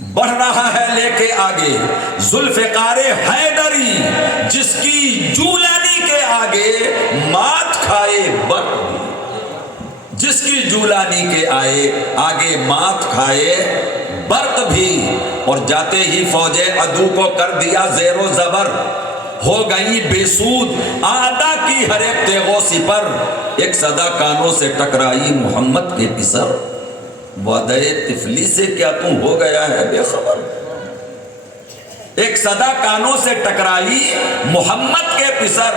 بڑھ رہا ہے لے کے آگے ذوالفقار حیدری، جس کی جولانی کے آگے مات کھائے برق بھی، جس کی جولانی کے آگے مات کھائے برق بھی۔ اور جاتے ہی فوج عدو کو کر دیا زیر و زبر، ہو گئی بے سود آدھا کی ہر ایک تیغ و سپر، ایک صدا کانوں سے ٹکرائی محمد کے پسر، وعدہ طفلی سے کیا تم ہو گیا ہے بے خبر۔ ایک صدا کانوں سے ٹکرائی محمد کے پسر،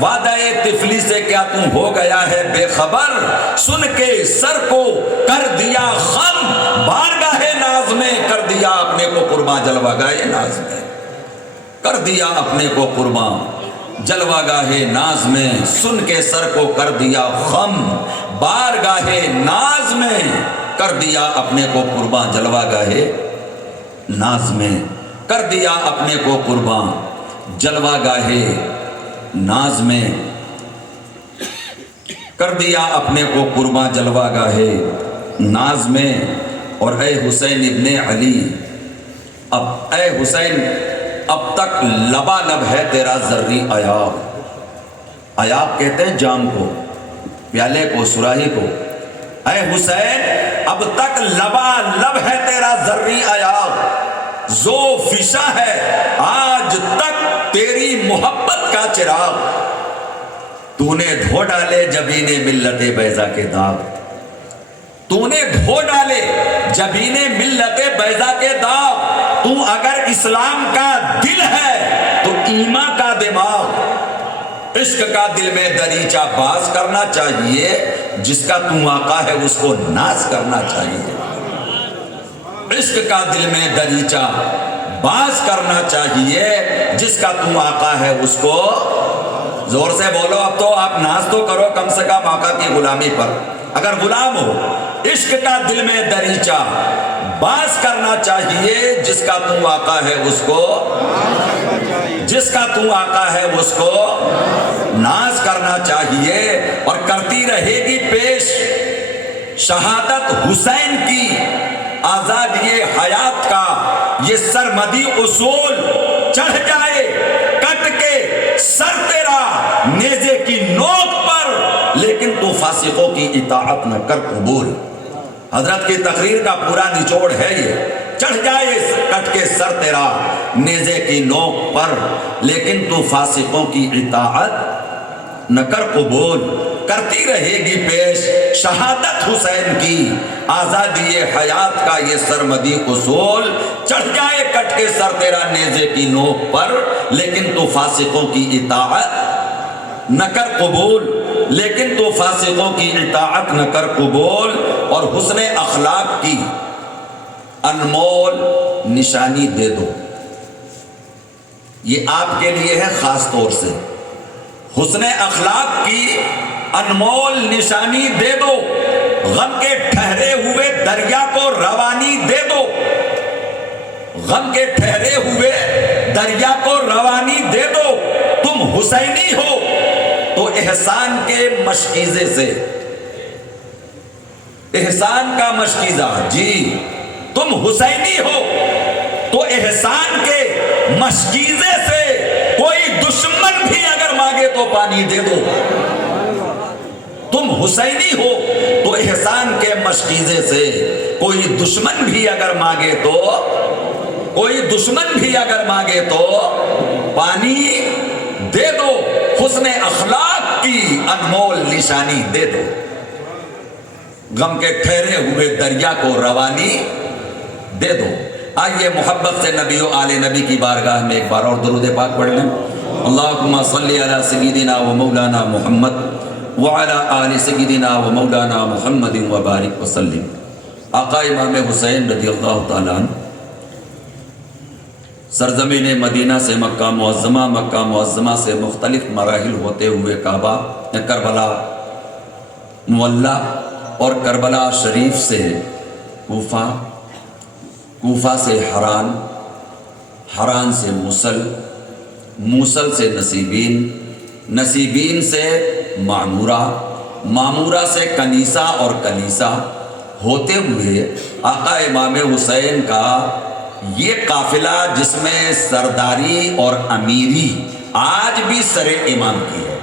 وعدہ طفلی سے کیا تم ہو گیا ہے بے خبر، سن کے سر کو کر دیا خم بارگاہ ناز میں، کر دیا اپنے کو قرباں جلوہ گاہ ناز میں، کر دیا اپنے کو قرباں جلوہ گاہ ناز میں، سن کے سر کو کر دیا خم بارگاہ ناز میں، کر دیا اپنے کو قرباں جلوہ گاہ ناز میں، کر دیا اپنے کو قرباں جلوہ گاہ ناز میں، کر دیا اپنے کو قرباں جلوہ گاہ ناز میں۔ اور اے حسین ابن علی، اب اے حسین اب تک لبالب ہے تیرا ذری عیاب، عیاب کہتے ہیں جام کو، پیالے کو، سراہی کو۔ اے حسین اب تک لبالب ہے تیرا ذری عیاب، زو فشاں ہے آج تک تیری محبت کا چراغ، تو نے دھو ڈالے جبین ملت بیضا کے داغ، تو نے دھو ڈالے جبین ملت بیضا کے داغ، تو اگر اسلام کا دل ہے تو ایمان کا دماغ، عشق کا دل میں دریچہ باز کرنا چاہیے، جس کا تو آقا ہے اس کو ناز کرنا چاہیے، عشق کا دل میں دریچہ باز کرنا چاہیے، جس کا تو آقا ہے اس کو، زور سے بولو اب تو آپ ناز تو کرو کم سے کم آقا کی غلامی پر، اگر غلام ہو عشق کا دل میں دریچہ باز کرنا چاہیے، جس کا تو آقا ہے اس کو، جس کا تو آقا ہے اس کو ناز کرنا چاہیے۔ اور کرتی رہے گی پیش شہادت حسین کی، آزادی حیات کا یہ سرمدی اصول، چڑھ جائے کٹ کے سر تیرا نیزے کی نوک پر، لیکن تو فاسقوں کی اطاعت نہ کر قبول۔ حضرت کی تقریر کا پورا نچوڑ ہے یہ، چڑھ جائے کٹ کے سر تیرا نیزے کی نوک پر، لیکن تو فاسقوں کی اطاعت نہ کر قبول۔ کرتی رہے گی پیش شہادت حسین کی، آزادی حیات کا یہ سرمدی اصول، چڑھ جائے کٹ کے سر تیرا نیزے کی نوک پر، لیکن تو فاسقوں کی اطاعت نہ کر قبول، لیکن تو فاسقوں کی اطاعت نہ کر قبول۔ اور حسن اخلاق کی انمول نشانی دے دو، یہ آپ کے لیے ہے خاص طور سے، حسن اخلاق کی انمول نشانی دے دو، غم کے ٹھہرے ہوئے دریا کو روانی دے دو، غم کے ٹھہرے ہوئے دریا کو روانی دے دو، تم حسینی ہو تو احسان کے مشکیزے سے، احسان کا مشکیزہ، جی تم حسینی ہو تو احسان کے مشکیزے سے، کوئی دشمن بھی اگر مانگے تو پانی دے دو، تم حسینی ہو تو احسان کے مشکیزے سے، کوئی دشمن بھی اگر مانگے تو، کوئی دشمن بھی اگر مانگے تو پانی دے دو، حسن اخلاق کی انمول نشانی دے دو، غم کے ٹھہرے ہوئے دریا کو روانی دے دو۔ آئیے محبت سے نبی و آل نبی کی بارگاہ میں ایک بار اور درود پاک پڑھ لیں۔ اللہم صلی علی سیدنا و مولانا محمد وعلی آل سیدنا و مولانا محمد وبارک وسلم۔ آقا امام حسین رضی اللہ تعالیٰ عنہ سرزمین مدینہ سے مکہ معظمہ، مکہ معظمہ سے مختلف مراحل ہوتے ہوئے کعبہ، کربلا معلیٰ اور کربلا شریف سے کوفہ، کوفہ سے حران، حران سے موصل، موصل سے نصیبین، نصیبین سے معمورہ، معمورہ سے کنیسہ اور کلیسہ، ہوتے ہوئے آقا امام حسین کا یہ قافلہ جس میں سرداری اور امیری آج بھی سر امام کی ہے،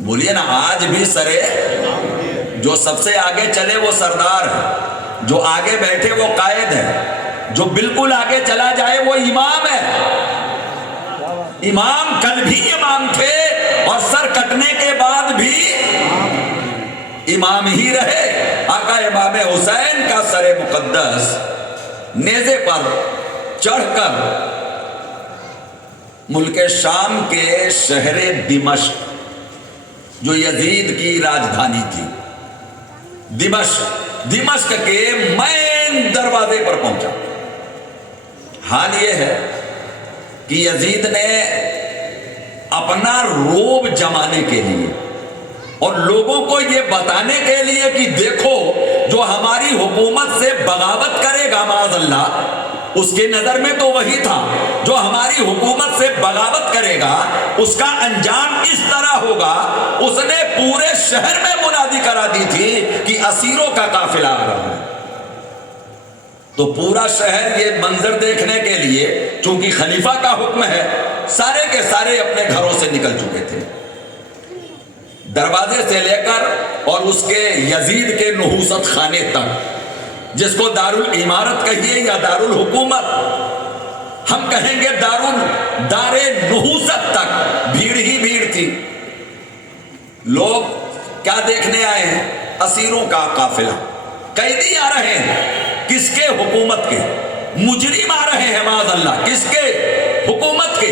بولیے نا، آج بھی سر، جو سب سے آگے چلے وہ سردار ہے، جو آگے بیٹھے وہ قائد ہے، جو بالکل آگے چلا جائے وہ امام ہے۔ امام کل بھی امام تھے اور سر کٹنے کے بعد بھی امام ہی رہے۔ آقا امام حسین کا سر مقدس نیزے پر چڑھ کر ملک شام کے شہر دمشق، جو یزید کی راجدھانی تھی، دمشق کے مین دروازے پر پہنچا۔ حال یہ ہے کہ یزید نے اپنا روب جمانے کے لیے اور لوگوں کو یہ بتانے کے لیے کہ دیکھو جو ہماری حکومت سے بغاوت کرے گا معاذ اللہ، اس کی نظر میں تو وہی تھا، جو ہماری حکومت سے بغاوت کرے گا اس کا انجام اس طرح ہوگا۔ اس نے پورے شہر میں منادی کرا دی تھی کہ اسیروں کا قافلہ آ رہا ہے، تو پورا شہر یہ منظر دیکھنے کے لیے، چونکہ خلیفہ کا حکم ہے، سارے کے سارے اپنے گھروں سے نکل چکے تھے، دروازے سے لے کر اور اس کے یزید کے نحوست خانے تک، جس کو دارالعمارت کہیے یا دارالحکومت، ہم کہیں گے دار نحوست تک بھیڑ ہی بھیڑ تھی۔ لوگ کیا دیکھنے آئے ہیں؟ اسیروں کا قافلہ، قیدی آ رہے ہیں، کس کے؟ حکومت کے۔ مجرم آ رہے ہیں معاذ اللہ، کس کے؟ حکومت کے۔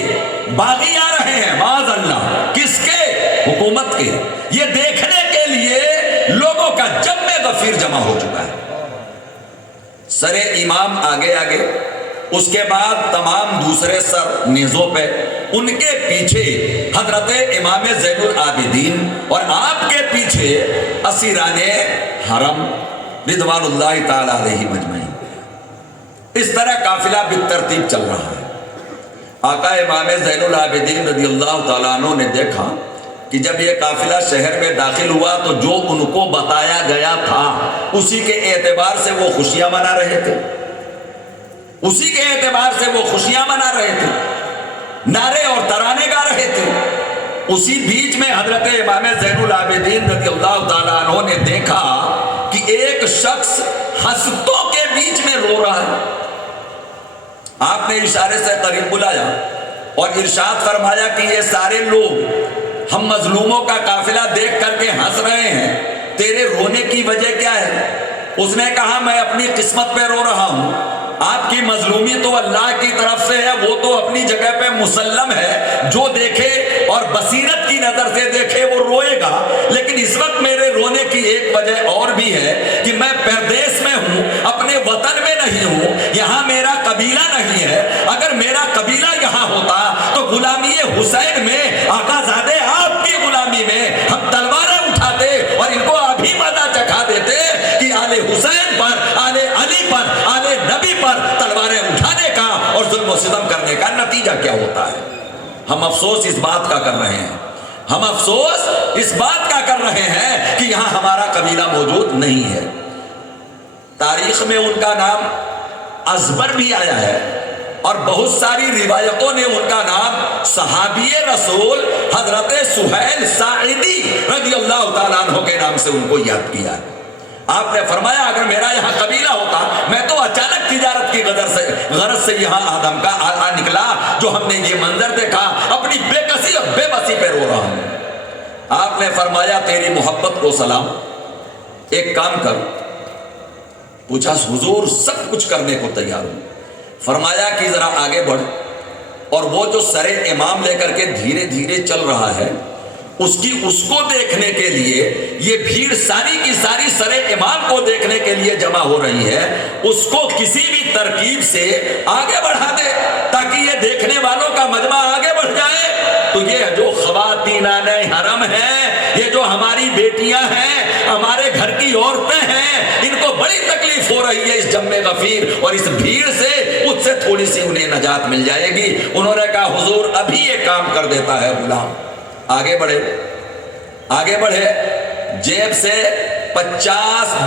باغی آ رہے ہیں معاذ اللہ، کس کے؟ حکومت کے۔ یہ دیکھنے کے لیے لوگوں کا جم غفیر جمع ہو چکا ہے۔ سر امام آگے آگے، اس کے بعد تمام دوسرے سر نیزوں پہ، ان کے پیچھے حضرت امام زین العابدین اور آپ کے پیچھے اسیران حرم رضوان اللہ تعالی علیہ مجمعین۔ اس طرح قافلہ بالترتیب چل رہا ہے۔ آقا امام زین العابدین رضی اللہ تعالیٰ عنہ نے دیکھا کہ جب یہ قافلہ شہر میں داخل ہوا تو جو ان کو بتایا گیا تھا اسی کے اعتبار سے وہ خوشیاں منا رہے تھے، اسی کے اعتبار سے وہ خوشیاں منا رہے تھے، نعرے اور ترانے گا رہے تھے۔ اسی بیچ میں حضرت امام زین العابدین رضی اللہ تعالیٰ عنہ نے دیکھا کہ ایک شخص ہستوں کے بیچ میں رو رہا ہے۔ آپ نے اشارے سے قریب بلایا اور ارشاد فرمایا کہ یہ سارے لوگ ہم مظلوموں کا قافلہ دیکھ کر کے ہنس رہے ہیں، تیرے رونے کی وجہ کیا ہے؟ اس نے کہا میں اپنی قسمت پہ رو رہا ہوں، آپ کی مظلومی تو اللہ کی طرف سے ہے، وہ تو اپنی جگہ پہ مسلم ہے، جو دیکھے اور بصیرت کی نظر سے دیکھے وہ روئے گا، لیکن اس وقت میرے رونے کی ایک وجہ اور بھی ہے کہ میں پردیس میں ہوں، اپنے وطن میں نہیں ہوں، یہاں میرا قبیلہ نہیں ہے۔ اگر میرا قبیلہ یہاں ہوتا تو غلامی حسین میں، آقا زادے آپ کی غلامی میں ہم تلواریں اٹھاتے اور ان کو ابھی مزہ چکھا دیتے کہ آل حسین پر، آل علی پر، آل نبی پر تلواریں اٹھانے کا اور ظلم و ستم کرنے کا نتیجہ کیا ہوتا ہے۔ ہم افسوس اس بات کا کر رہے ہیں، ہم افسوس اس بات کا کر رہے ہیں کہ یہاں ہمارا قبیلہ موجود نہیں ہے۔ تاریخ میں ان کا نام ازبر بھی آیا ہے اور بہت ساری روایتوں نے ان کا نام صحابی رسول حضرت سہیل ساعدی رضی اللہ تعالیٰ عنہ کے نام سے ان کو یاد کیا ہے۔ آپ نے فرمایا اگر میرا یہاں قبیلہ ہوتا، میں تو اچانک تجارت کی غرض سے یہاں آدم کا نکلا، جو ہم نے یہ منظر دیکھا اپنی بے کسی اور بے بسی پہ رو رہا ہوں۔ آپ نے فرمایا تیری محبت کو سلام، ایک کام کر۔ پوچھا حضور سب کچھ کرنے کو تیار ہوں۔ فرمایا کہ ذرا آگے بڑھ، اور وہ جو سر امام لے کر کے دھیرے دھیرے چل رہا ہے اس کو دیکھنے کے لیے یہ بھیڑ ساری کی ساری سر امام کو دیکھنے کے لیے جمع ہو رہی ہے، اس کو کسی بھی ترکیب سے آگے بڑھا دے تاکہ یہ دیکھنے والوں کا مجمع آگے بڑھ جائے۔ تو یہ جو خواتینان حرم ہیں، یہ جو ہماری بیٹیاں ہیں، ہمارے گھر کی عورتیں ہیں، ان کو بڑی تکلیف ہو رہی ہے اس جمع غفیر اور اس بھیڑ سے، اس سے تھوڑی سی انہیں نجات مل جائے گی۔ انہوں نے کہا حضور ابھی یہ کام کر دیتا ہے غلام۔ آگے بڑھے، آگے بڑھے، جیب سے 50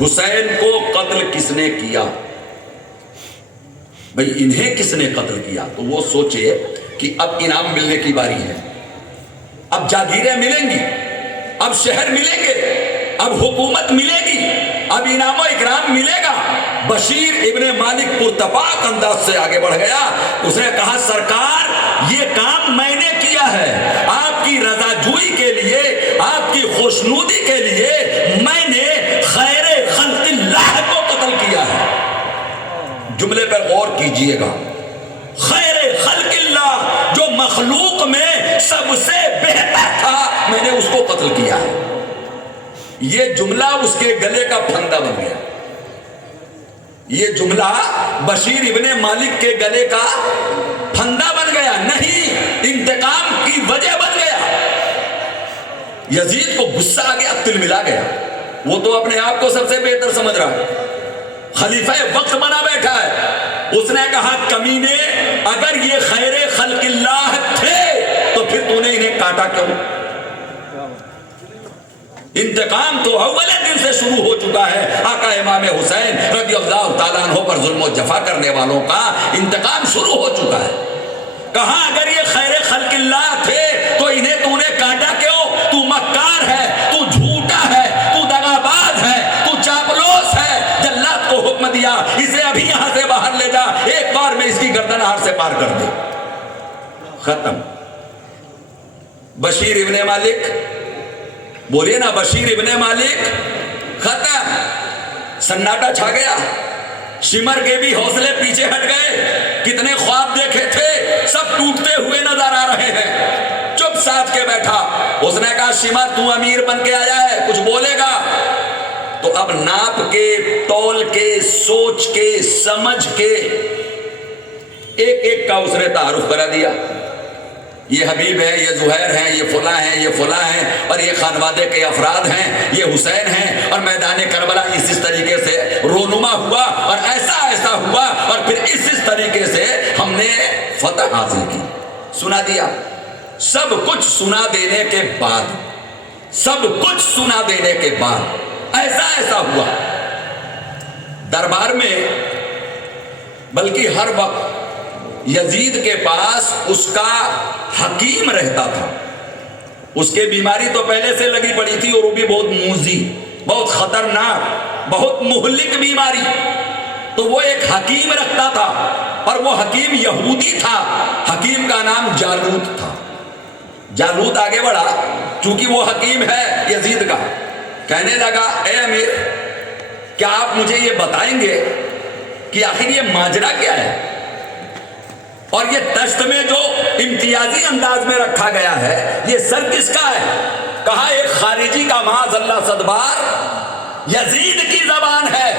حسین کو قتل کس نے کیا؟ بھئی انہیں کس نے قتل کیا؟ تو وہ سوچے کہ اب انعام ملنے کی باری ہے، اب جاگیریں ملیں گی، اب شہر ملیں گے، اب حکومت ملے گی، اب انعام و اکرام ملے گا۔ بشیر ابن مالک پرتپاک انداز سے آگے بڑھ گیا، اس نے کہا سرکار یہ کام میں نے کیا ہے، آپ کی رضا جوئی کے لیے، آپ کی خوشنودی کے لیے میں نے خیر خلق اللہ کو قتل کیا ہے۔ جملے پر غور کیجئے گا، خیر خلق اللہ، جو مخلوق میں سب سے بہتر تھا، میں نے اس کو قتل کیا ہے۔ یہ جملہ اس کے گلے کا پھندہ بن گیا، یہ جملہ بشیر ابن مالک کے گلے کا پھندہ بن گیا، نہیں انتقام کی وجہ بن گیا۔ یزید کو غصہ آ گیا، تل ملا گیا، وہ تو اپنے آپ کو سب سے بہتر سمجھ رہا ہے، خلیفہ وقت بنا بیٹھا ہے۔ اس نے کہا کمینے، اگر یہ خیر خلق اللہ تھے تو پھر تو نے انہیں کاٹا کیوں؟ انتقام تو اول دن سے شروع ہو چکا ہے۔ آقا امام حسین رضی اللہ تعالیٰ عنہ پر ظلم و جفا کرنے والوں کا انتقام شروع ہو چکا ہے۔ کہاں اگر یہ خیر خلق اللہ تھے تو انہیں تو نے کاٹا کیوں؟ تو مکار ہے، تو جھوٹا ہے، تو دغاباز ہے، تو چاپلوس ہے۔ جلاد کو حکم دیا اسے ابھی یہاں سے باہر لے جا، ایک بار میں اس کی گردن ہاتھ سے پار کر دے۔ ختم۔ بشیر ابن مالک، بولیے نا، بشیر ابن مالک ختم۔ سناٹا چھا گیا، شمر کے بھی حوصلے پیچھے ہٹ گئے، کتنے خواب دیکھے تھے سب ٹوٹتے ہوئے نظر آ رہے ہیں۔ چپ ساتھ کے بیٹھا، اس نے کہا شمر تو امیر بن کے آیا ہے، کچھ بولے گا؟ تو اب ناپ کے، تول کے، سوچ کے، سمجھ کے ایک ایک کا اس نے تعارف کرا دیا۔ یہ حبیب ہے، یہ زہیر ہیں، یہ فلاں ہیں، یہ فلاں ہیں، اور یہ خانوادے کے افراد ہیں، یہ حسین ہیں، اور میدان کربلا اس طریقے سے رونما ہوا اور ایسا ہوا، اور پھر اس طریقے سے ہم نے فتح حاصل کی۔ سنا دیا سب کچھ، سنا دینے کے بعد، سب کچھ سنا دینے کے بعد ایسا ہوا۔ دربار میں بلکہ ہر وقت یزید کے پاس اس کا حکیم رہتا تھا۔ اس کے بیماری تو پہلے سے لگی پڑی تھی، اور وہ بھی بہت موذی، بہت خطرناک، بہت مہلک بیماری۔ تو وہ ایک حکیم رکھتا تھا، اور وہ حکیم یہودی تھا۔ حکیم کا نام جالوت تھا۔ جالوت آگے بڑھا، چونکہ وہ حکیم ہے یزید کا، کہنے لگا اے امیر، کیا آپ مجھے یہ بتائیں گے کہ آخر یہ ماجرا کیا ہے، اور یہ دشت میں جو امتیازی انداز میں رکھا گیا ہے یہ سر کس کا ہے؟ کہا ایک خارجی کا، معاذ اللہ صدبار، یزید کی زبان ہے،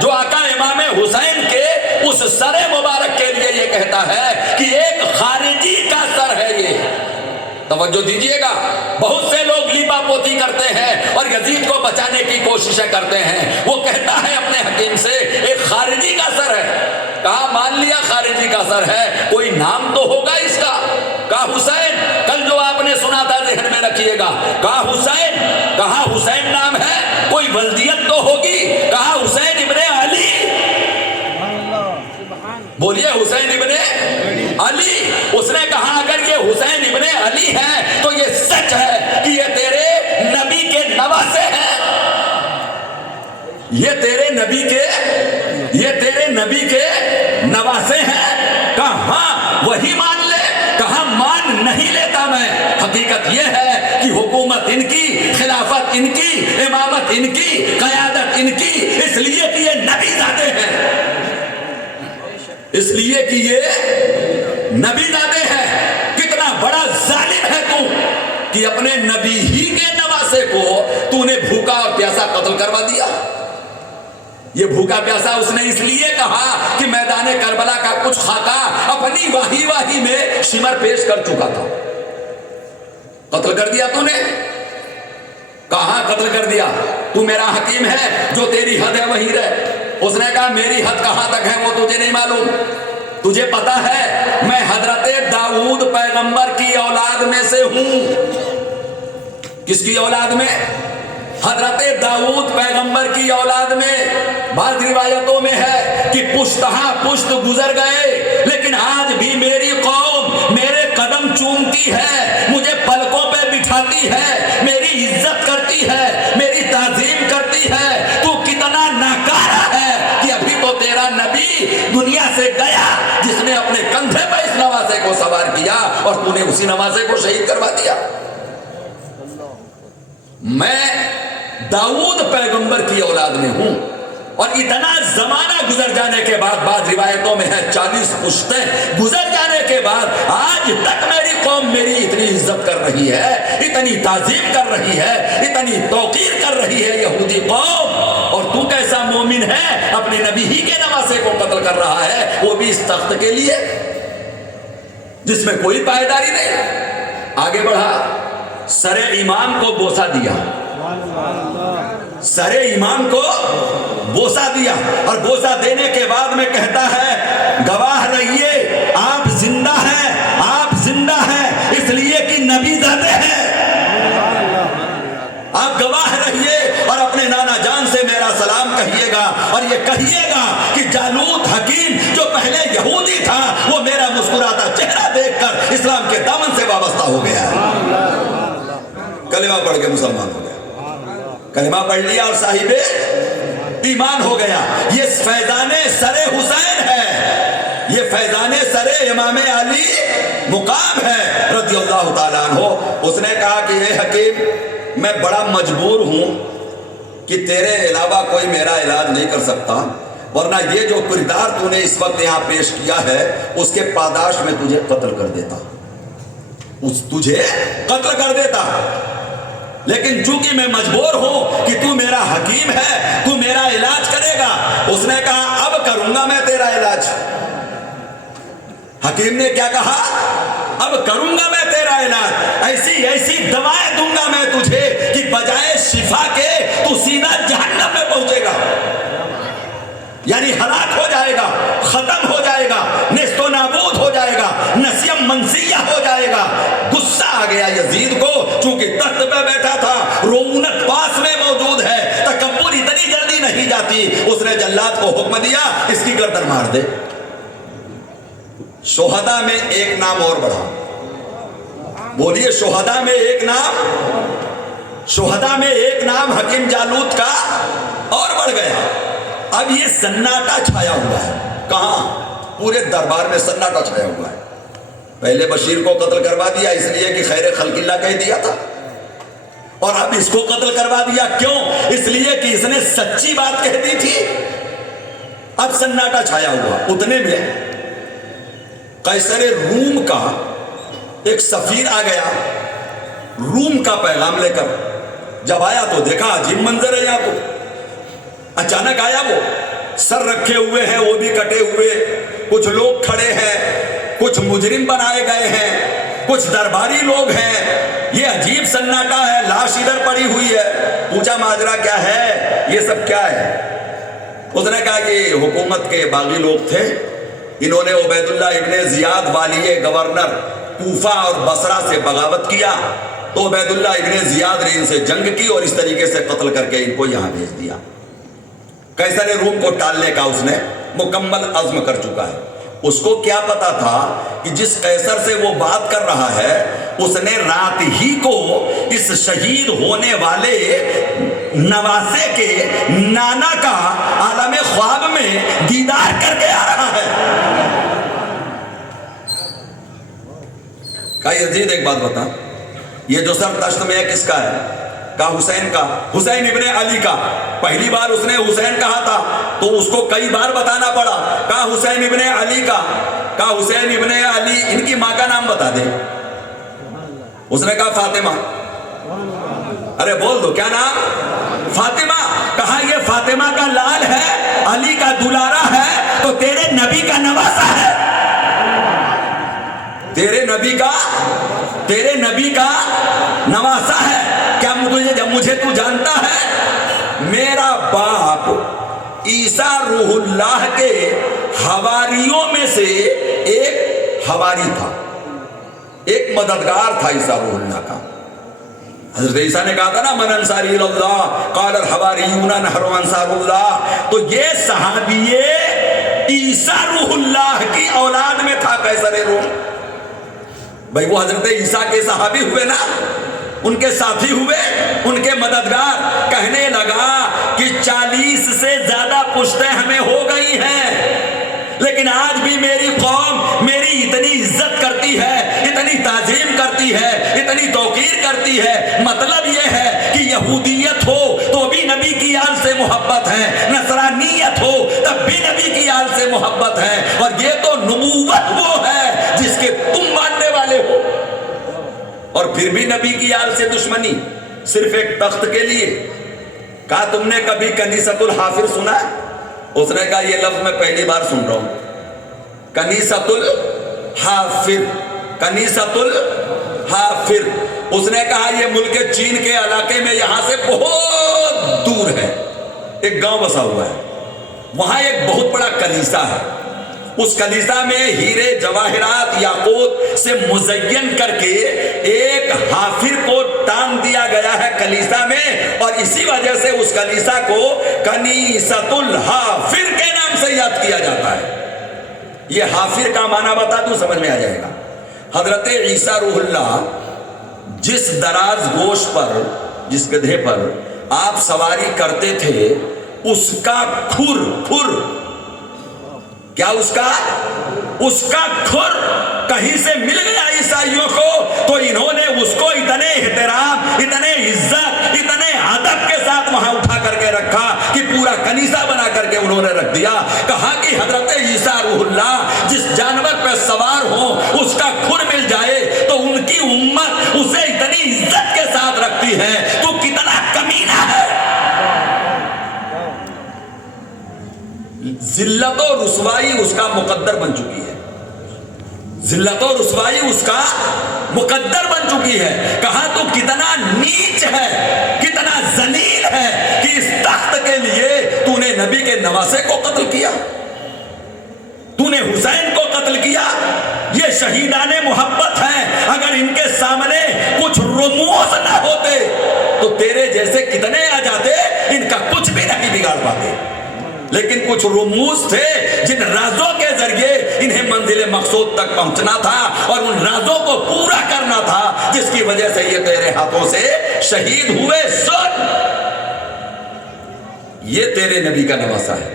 جو آقا امام حسین کے اس سر مبارک کے لیے یہ کہتا ہے کہ ایک خارجی کا سر ہے۔ یہ توجہ دیجئے گا، بہت سے لوگ لیپا پوتی کرتے ہیں اور یزید کو بچانے کی کوششیں کرتے ہیں۔ وہ کہتا ہے اپنے حکیم سے ایک خارجی کا سر ہے۔ کہا مان لیا خارجی کا سر ہے، کوئی نام تو ہوگا اس کا۔ کہا حسین، کل جو آپ نے سنا تھا ذہن میں رکھیے گا۔ کہا حسین، کہا حسین نام ہے، کوئی ولدیت تو ہوگی۔ کہا حسین ابن علی۔ بولیے حسین ابن علی۔ اس نے کہا اگر یہ حسین ابن علی ہے تو یہ سچ ہے کہ یہ تیرے نبی کے نواسے ہیں، یہ تیرے نبی کے نواسے ہیں۔ کہا ہاں وہی مان لے۔ کہا مان نہیں لیتا میں، حقیقت یہ ہے کہ حکومت ان کی، خلافت ان کی، امامت ان کی، قیادت ان کی، اس لیے کہ یہ نبی زادے ہیں، اس لیے کہ یہ نبی زادے ہیں۔ کتنا بڑا ظالم ہے تو کہ اپنے نبی ہی کے نواسے کو تو نے بھوکا اور پیاسا قتل کروا دیا۔ یہ بھوکا پیاسا اس نے اس لیے کہا کہ میدان کربلا کا کچھ خاکہ اپنی واہی میں شمر پیش کر چکا تھا۔ قتل کر دیا تو نے؟ کہاں قتل کر دیا؟ تو میرا حکیم ہے، جو تیری حد ہے وہی رہ۔ اس نے کہا میری حد کہاں تک ہے وہ تجھے نہیں معلوم، تجھے پتا ہے میں حضرت داؤد پیغمبر کی اولاد میں سے ہوں۔ کس کی اولاد میں؟ حضرت داؤد پیغمبر کی اولاد میں بعض روایتوں میں ہے کہ پشتہا پشت گزر گئے، لیکن آج بھی میری قوم میرے قدم چومتی ہے، مجھے پلکوں پہ بٹھاتی ہے، میری عزت کرتی ہے، میری تعظیم کرتی ہے۔ تو کتنا ناکارہ ہے کہ ابھی تو تیرا نبی دنیا سے گیا جس نے اپنے کندھے پہ اس نواسے کو سوار کیا، اور تو نے اسی نواسے کو شہید کروا دیا۔ میں داؤد پیغمبر کی اولاد میں ہوں، اور اتنا زمانہ گزر جانے کے بعد، بعض روایتوں میں ہے 40 پشتیں گزر جانے کے بعد، آج تک میری قوم میری اتنی عزت کر رہی ہے، اتنی تعظیم کر رہی ہے، اتنی توقیر کر رہی ہے یہودی قوم۔ اور تو کیسا مومن ہے اپنے نبی ہی کے نواسے کو قتل کر رہا ہے، وہ بھی اس تخت کے لیے جس میں کوئی پائیداری نہیں۔ آگے بڑھا، سر امام کو بوسہ دیا، سر امام کو بوسہ دیا، اور بوسہ دینے کے بعد میں کہتا ہے گواہ رہیے آپ زندہ ہیں، آپ زندہ ہیں اس لیے کہ نبی زندہ ہیں، آپ گواہ رہیے اور اپنے نانا جان سے میرا سلام کہیے گا، اور یہ کہیے گا کہ جالوت حکیم جو پہلے یہودی تھا وہ میرا مسکراتا چہرہ دیکھ کر اسلام کے دامن سے وابستہ ہو گیا ہے، کلمہ پڑھ کے مسلمان ہو گیا، کلمہ پڑھ لیا اور صاحب ایمان ہو گیا۔ یہ فیضان سر حسین ہے، یہ فیضان سر امام علی مقام ہے رضی اللہ تعالیٰ عنہ۔ اس نے کہا کہ اے حکیم، میں بڑا مجبور ہوں کہ تیرے علاوہ کوئی میرا علاج نہیں کر سکتا، ورنہ یہ جو کردار تو نے اس وقت یہاں پیش کیا ہے اس کے پاداش میں تجھے قتل کر دیتا، تجھے قتل کر دیتا، لیکن چونکہ میں مجبور ہوں کہ تو میرا حکیم ہے، تو میرا علاج کرے گا۔ اس نے کہا اب کروں گا میں تیرا علاج۔ حکیم نے کیا کہا؟ اب کروں گا میں تیرا علاج، ایسی ایسی دوائیں دوں گا میں تجھے کہ بجائے شفا کے تو سیدھا جہنم میں پہنچے گا، یعنی ہلاک ہو جائے گا، ختم ہو جائے گا، نیست و نابود ہو جائے گا، نسیم منسیہ ہو جائے گا۔ غصہ آ گیا یزید کو، چونکہ تخت پہ بیٹھا تھا، رعونت پاس میں موجود ہے، تکبر اتنی جلدی نہیں جاتی۔ اس نے جلاد کو حکم دیا اس کی گردن مار دے۔ شہداء میں ایک نام اور بڑھا، بولیے شہداء میں ایک نام، شہداء میں ایک نام حکیم جالوت کا اور بڑھ گیا۔ اب یہ سناٹا چھایا ہوا ہے، کہاں؟ پورے دربار میں سناٹا چھایا ہوا ہے۔ پہلے بشیر کو قتل کروا دیا اس لیے کہ خیر خلق اللہ کہہ دیا تھا، اور اب اس کو قتل کروا دیا کیوں؟ اس لیے کہ اس نے سچی بات کہہ دی تھی۔ اب سناٹا چھایا ہوا۔ اتنے میں قیصر روم کا ایک سفیر آ گیا روم کا پیغام لے کر۔ جب آیا تو دیکھا عجیب منظر ہے، یہاں تو اچانک آیا، وہ سر رکھے ہوئے ہیں، وہ بھی کٹے ہوئے، کچھ لوگ کھڑے ہیں، کچھ مجرم بنائے گئے ہیں، کچھ درباری لوگ ہیں، یہ عجیب سناٹا ہے، لاش ادھر پڑی ہوئی ہے۔ پوچھا ماجرا کیا ہے، یہ سب کیا ہے؟ اس نے کہا کہ حکومت کے باغی لوگ تھے، انہوں نے عبید اللہ ابن زیاد والی گورنر کوفہ اور بصرہ سے بغاوت کیا، تو عبید اللہ ابن زیاد نے ان سے جنگ کی اور اس طریقے سے قتل کر کے ان کو یہاں بھیج دیا۔ قیصر روم کو ٹالنے کا اس نے مکمل عزم کر چکا ہے۔ اس کو کیا پتا تھا کہ جس قیصر سے وہ بات کر رہا ہے اس نے رات ہی کو اس شہید ہونے والے نواسے کے نانا کا عالم خواب میں دیدار کر کے آ رہا ہے۔ کہا یزید ایک بات بتا، یہ جو سر دشت میں ہے کس کا ہے؟ کہا حسین کا، حسین ابن علی کا۔ پہلی بار اس نے حسین کہا تھا تو اس کو کئی بار بتانا پڑا، کہا حسین ابن علی کا، کہا حسین ابن علی، ان کی ماں کا نام بتا دے۔ اس نے کہا فاطمہ۔ ارے بول دو کیا نام؟ فاطمہ۔ کہا یہ فاطمہ کا لال ہے، علی کا دلارا ہے، تو تیرے نبی کا نواسا ہے، تیرے نبی کا نواسا ہے۔ کیا مجھے تو جانتا ہے؟ میرا باپ عیسیٰ روح اللہ کے حواریوں میں سے ایک حواری تھا، ایک مددگار تھا عیسیٰ روح اللہ کا۔ حضرت عیسیٰ نے کہا تھا نا من انصاری اللہ قال الحواریون نحن انصار اللہ، تو یہ صحابی عیسیٰ روح اللہ کی اولاد میں تھا قیصر روم. بھائی وہ حضرت عیسیٰ کے صحابی ہوئے نا، ان کے ساتھی ہوئے، ان کے مددگار. کہنے لگا کہ 40 سے زیادہ پشتیں ہمیں ہو گئی ہیں، لیکن آج بھی میری قوم میری اتنی عزت کرتی ہے، اتنی تعظیم کرتی ہے، اتنی توقیر کرتی ہے. مطلب یہ ہے کہ یہودیت ہو تو بھی نبی کی آل سے محبت ہے، نصرانیت ہو تب بھی نبی کی آل سے محبت ہے. اور یہ تو نبوت وہ ہے جس کے تم ماننے والے ہو، اور پھر بھی نبی کی آل سے دشمنی صرف ایک تخت کے لیے. کہا تم نے کبھی کنیست الحافر سنا ہے؟ اس نے کہا یہ لفظ میں پہلی بار سن رہا ہوں. کنیست الحافر، کنیست الحافر. اس نے کہا یہ ملک چین کے علاقے میں یہاں سے بہت دور ہے، ایک گاؤں بسا ہوا ہے، وہاں ایک بہت بڑا کلیسا ہے. اس کلیسا میں ہیرے جواہرات یاقوت سے مزین کر کے ایک حافر کو ٹانگ دیا گیا ہے کلیسا میں، اور اسی وجہ سے اس کلیسا کو کنیست الحافر کے نام سے یاد کیا جاتا ہے. یہ حافر کا معنی بتا دوں سمجھ میں آ جائے گا. حضرت عیسیٰ روح اللہ جس دراز گوش پر، جس گدھے پر آپ سواری کرتے تھے، اس کا کھر کیا اس کا کھر کہیں سے مل گیا عیسائیوں کو، تو انہوں نے اس کو اتنے احترام، اتنے عزت، اتنے ادب کے ساتھ وہاں اٹھا کر کے رکھا کہ پورا کنیسہ بنا کر کے انہوں نے رکھ دیا. کہا کہ حضرت عیسیٰ روح اللہ جس جانور پہ سوار ہو اس کا کھر مل جائے تو ان کی امت اسے اتنی عزت کے ساتھ رکھتی ہے. تو کتنا کمینہ ہے. ذلت و رسوائی اس کا مقدر بن چکی ہے، ذلت و رسوائی اس کا مقدر بن چکی ہے. کہا تو کتنا نیچ ہے، کتنا ذلیل ہے کہ اس تخت کے لیے تو نے نبی کے نواسے کو قتل کیا، تو نے حسین کو قتل کیا. یہ شہیدان محبت ہیں، اگر ان کے سامنے کچھ رموز نہ ہوتے تو تیرے جیسے کتنے آ جاتے، ان کا کچھ بھی نہیں بگاڑ پاتے. لیکن کچھ رموز تھے جن رازوں کے ذریعے انہیں منزل مقصود تک پہنچنا تھا اور ان رازوں کو پورا کرنا تھا، جس کی وجہ سے یہ تیرے ہاتھوں سے شہید ہوئے. سن، یہ تیرے نبی کا نواسہ ہے.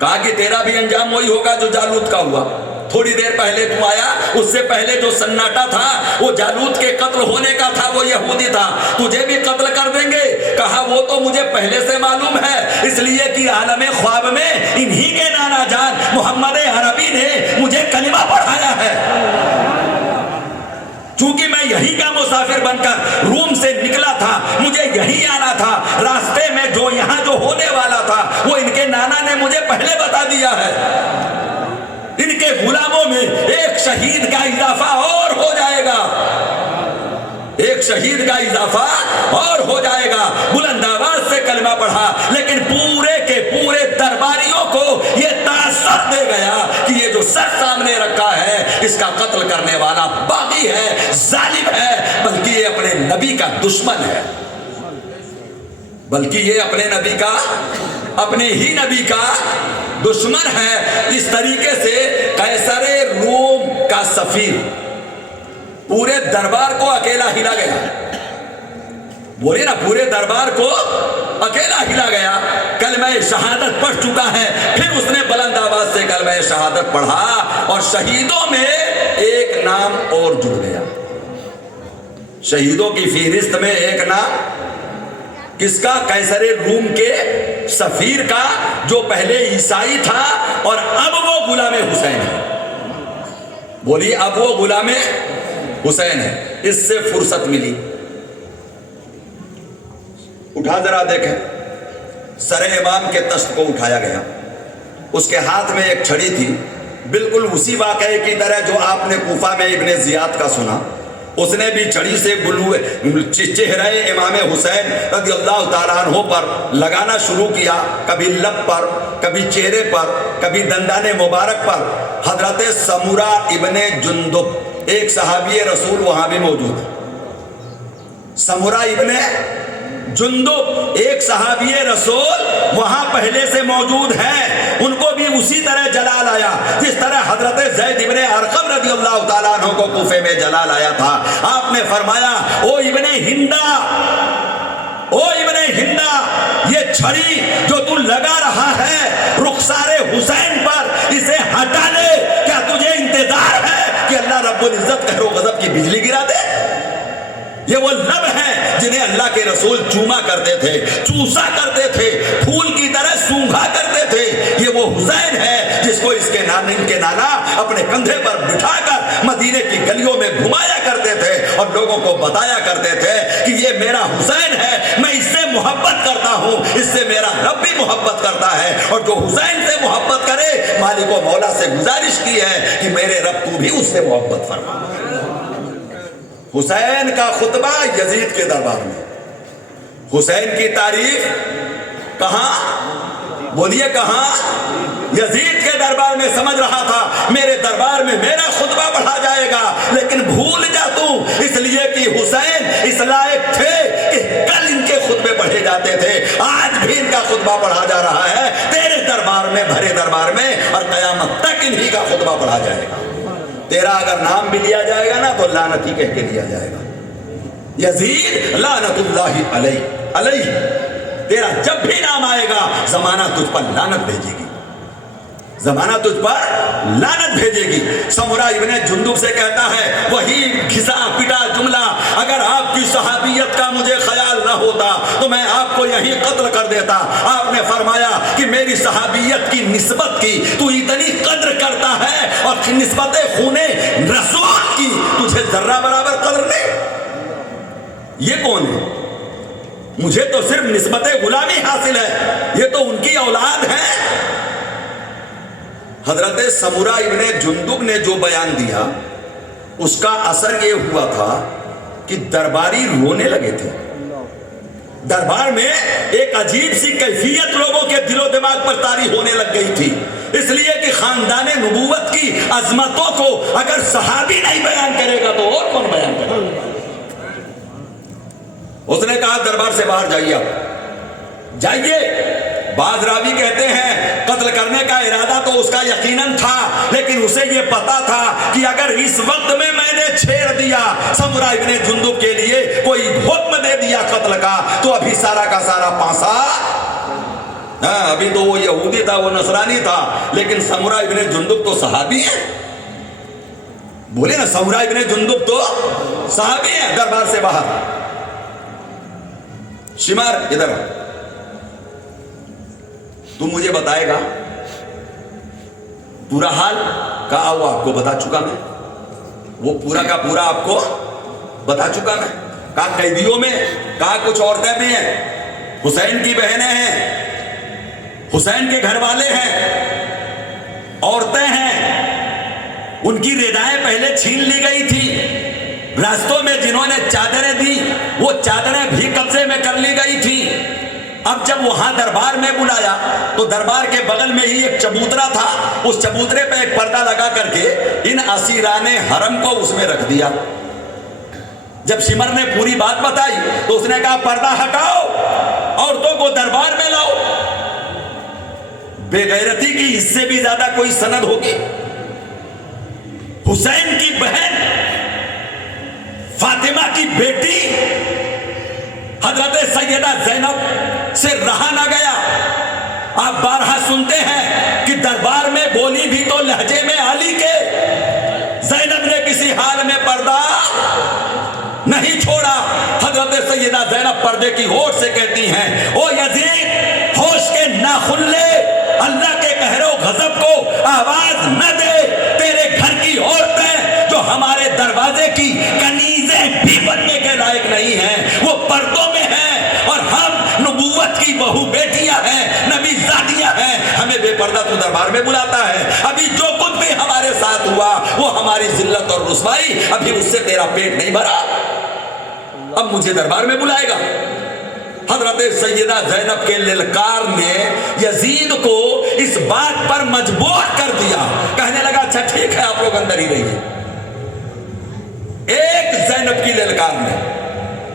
کہا کہ تیرا بھی انجام وہی ہوگا جو جالوت کا ہوا. تھوڑی دیر پہلے تو آیا، اس سے پہلے جو سناٹا تھا وہ جالوت کے قتل ہونے کا تھا، وہ یہودی تھا. تجھے بھی قتل کر دیں گے. کہا وہ تو مجھے پہلے سے معلوم ہے، اس لیے کہ عالم خواب میں انہی کے نانا جان محمد عربی نے مجھے کلمہ پڑھایا ہے. چونکہ میں یہی کا مسافر بن کر روم سے نکلا تھا، مجھے یہی آنا تھا، راستے میں جو یہاں جو ہونے والا تھا وہ ان کے نانا نے مجھے پہلے بتا دیا ہے. ان کے غلاموں میں ایک شہید کا اضافہ اور ہو جائے گا، ایک شہید کا اضافہ اور ہو جائے گا. بلند آواز سے کلمہ پڑھا، لیکن پورے کے پورے درباریوں کو یہ تاثر دے گیا کہ یہ جو سر سامنے رکھا ہے اس کا قتل کرنے والا باغی ہے، ظالم ہے، بلکہ یہ اپنے نبی کا دشمن ہے، بلکہ یہ اپنے نبی کا، اپنے ہی نبی کا دشمن ہے. اس طریقے سے قیصر روم کا سفیر پورے دربار کو اکیلا ہلا گیا. بولے نا، پورے دربار کو اکیلا ہلا گیا. کلمہ شہادت پڑھ چکا ہے، پھر اس نے بلند آواز سے کلمہ شہادت پڑھا اور شہیدوں میں ایک نام اور جڑ گیا. شہیدوں کی فہرست میں ایک نام کس کا؟ قیصر روم کے سفیر کا، جو پہلے عیسائی تھا اور اب وہ غلام حسین ہے. بولیے، اب وہ غلام حسین ہے. اس سے فرصت ملی. اٹھا ذرا دیکھیں، سر امام کے تشت کو اٹھایا گیا. اس کے ہاتھ میں ایک چھڑی تھی، بالکل اسی واقعے کی طرح جو آپ نے کوفہ میں ابن زیاد کا سنا. اس نے بھی چھڑی سے چہرہ امام حسین رضی اللہ تعالیٰ عنہ پر لگانا شروع کیا، کبھی لب پر، کبھی چہرے پر، کبھی دندان مبارک پر. حضرت سمورہ ابن جندب ایک صحابی رسول وہاں بھی موجود ہے. سمرہ ابن جندب ایک صحابی رسول وہاں پہلے سے موجود ہیں، ان کو بھی اسی طرح جلال آیا جس طرح حضرت زید ابن ارقم رضی اللہ تعالیٰ عنہ کو کوفے میں جلال آیا تھا۔ آپ نے فرمایا او ابن ہندا، او ابن ہندا، یہ چھڑی جو تو لگا رہا ہے رخسار حسین پر، اسے ہٹا لے۔ کیا تجھے انتظار ہے کہ اللہ رب العزت قہر و غضب کی بجلی گرا دے؟ یہ وہ لب ہیں جنہیں اللہ کے رسول چوما کرتے تھے، چوسا کرتے تھے، پھول کی طرح سونگھا کرتے تھے۔ یہ وہ حسین ہے جس کو اس کے نانا اپنے کندھے پر بٹھا کر مدینے کی گلیوں میں گھمایا کرتے تھے اور لوگوں کو بتایا کرتے تھے کہ یہ میرا حسین ہے، میں اس سے محبت کرتا ہوں، اس سے میرا رب بھی محبت کرتا ہے، اور جو حسین سے محبت کرے مالک و مولا سے گزارش کی ہے کہ میرے رب تو بھی اس سے محبت فرما۔ حسین کا خطبہ یزید کے دربار میں، حسین کی تعریف کہاں؟ بولیے کہاں؟ یزید کے دربار میں۔ سمجھ رہا تھا میرے دربار میں میرا خطبہ پڑھا جائے گا، لیکن بھول جا تو، اس لیے کہ حسین اس لائق تھے کہ کل ان کے خطبے پڑھے جاتے تھے، آج بھی ان کا خطبہ پڑھا جا رہا ہے تیرے دربار میں، بھرے دربار میں، اور قیامت تک انہی کا خطبہ پڑھا جائے گا۔ تیرا اگر نام بھی لیا جائے گا نا تو لعنت ہی کہہ کے لیا جائے گا، یزید لعنت اللہ علیہ۔ تیرا جب بھی نام آئے گا زمانہ تجھ پر لعنت بھیجے گی، زمانہ تجھ پر لعنت بھیجے گی۔ سمرہ ابن جندب سے کہتا ہے وہی گھسا پٹا جملہ، اگر آپ کی صحابیت کا مجھے خیال نہ ہوتا تو میں آپ کو یہیں قتل کر دیتا۔ آپ نے فرمایا کہ میری صحابیت کی نسبت کی تو اتنی قدر کرتا ہے، اور نسبت خون رسول کی تجھے ذرہ برابر قدر نہیں۔ یہ کون ہے؟ مجھے تو صرف نسبت غلامی حاصل ہے، یہ تو ان کی اولاد ہے۔ حضرت سمرہ ابن جندب نے جو بیان دیا اس کا اثر یہ ہوا تھا کہ درباری رونے لگے تھے۔ دربار میں ایک عجیب سی کیفیت لوگوں کے دل و دماغ پر طاری ہونے لگ گئی تھی، اس لیے کہ خاندان نبوت کی عظمتوں کو اگر صحابی نہیں بیان کرے گا تو اور کون بیان کرے گا؟ اس نے کہا دربار سے باہر جائیے، آپ جائیے۔ بعض راوی کہتے ہیں قتل کرنے کا ارادہ تو اس کا یقیناً تھا، لیکن اسے یہ پتا تھا کہ اگر اس وقت میں نے چھیڑ دیا سمرہ ابن جندب کے لیے، کوئی حکم دے دیا قتل کا، تو ابھی سارا کا سارا پانسا، ابھی تو وہ یہودی تھا، وہ نصرانی تھا، لیکن سمرہ ابن جندب تو صحابی ہے۔ بولے نا، سمرہ ابن جندب تو صحابی ہے۔ دربار سے باہر شمار ادھر، تو مجھے بتائے گا پورا حال کہا وہ آپ کو بتا چکا میں، وہ پورا کا پورا آپ کو بتا چکا میں۔ کہا قیدیوں میں، کہا کچھ عورتیں بھی ہیں، حسین کی بہنیں ہیں، حسین کے گھر والے ہیں، عورتیں ہیں، ان کی ردائیں پہلے چھین لی گئی تھی، راستوں میں جنہوں نے چادریں دی وہ چادریں بھی قبضے میں کر لی گئی تھی۔ اب جب وہاں دربار میں بلایا تو دربار کے بغل میں ہی ایک چبوترا تھا، اس چبوترے پہ ایک پردہ لگا کر کے ان اسیران حرم کو اس میں رکھ دیا۔ جب شمر نے پوری بات بتائی تو اس نے کہا پردہ ہٹاؤ، عورتوں کو دربار میں لاؤ۔ بے غیرتی کی اس سے بھی زیادہ کوئی سند ہوگی؟ حسین کی بہن فاطمہ کی بیٹی حضرت سیدہ زینب سے رہا نہ گیا۔ آپ بارہا سنتے ہیں کہ دربار میں بولی بھی تو لہجے میں علی کے، زینب نے کسی حال میں پردہ نہیں چھوڑا۔ حضرت سیدہ زینب پردے کی ہوٹ سے کہتی ہیں او یزید، ہوش کے ناخن لے، اللہ کے قہر و غضب کو آواز نہ دے۔ تیرے گھر کی عورتیں جو ہمارے دروازے کی کنیزیں بھی بننے کے لائق نہیں ہیں، وہ پردوں میں ہیں، اور ہم نبوت کی بہو بیٹیاں ہیں، نبی زادیاں ہیں، ہمیں بے پردہ تو دربار میں بلاتا ہے۔ ابھی جو کچھ بھی ہمارے ساتھ ہوا وہ ہماری ذلت اور رسوائی، ابھی اس سے تیرا پیٹ نہیں بھرا، اب مجھے دربار میں بلائے گا۔ حضرت سیدہ زینب کے للکار نے یزید کو اس بات پر مجبور کر دیا، کہنے لگا اچھا ٹھیک ہے آپ لوگ اندر ہی رہیے۔ ایک زینب کی للکار نے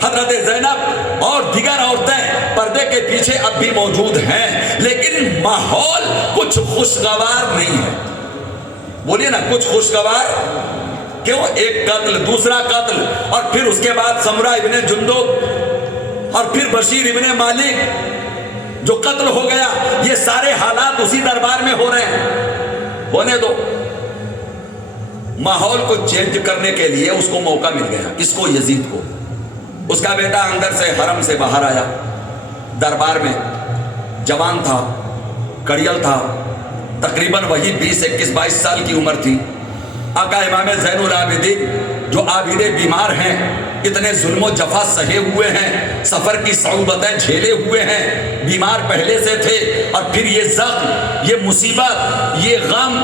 حضرت زینب اور دیگر عورتیں پردے کے پیچھے اب بھی موجود ہیں، لیکن ماحول کچھ خوشگوار نہیں ہے. بولیے نا، کچھ خوشگوار کیوں؟ ایک قتل، دوسرا قتل، اور پھر اس کے بعد سمرہ ابن جندب، اور پھر بشیر ابن مالک جو قتل ہو گیا. یہ سارے حالات اسی دربار میں ہو رہے ہیں. ہونے دو. ماحول کو چینج کرنے کے لیے اس کو موقع مل گیا. کس کو؟ یزید کو. اس کا بیٹا اندر سے حرم سے باہر آیا، دربار میں جوان تھا، کڑیل تھا، تقریباً وہی 21-22 سال کی عمر تھی. آقا امام زین العابدین جو عابد بیمار ہیں، اتنے ظلم و جفا سہے ہوئے ہیں، سفر کی صعوبتیں جھیلے ہوئے ہیں، بیمار پہلے سے تھے، اور پھر یہ زخم، یہ مصیبت، یہ غم،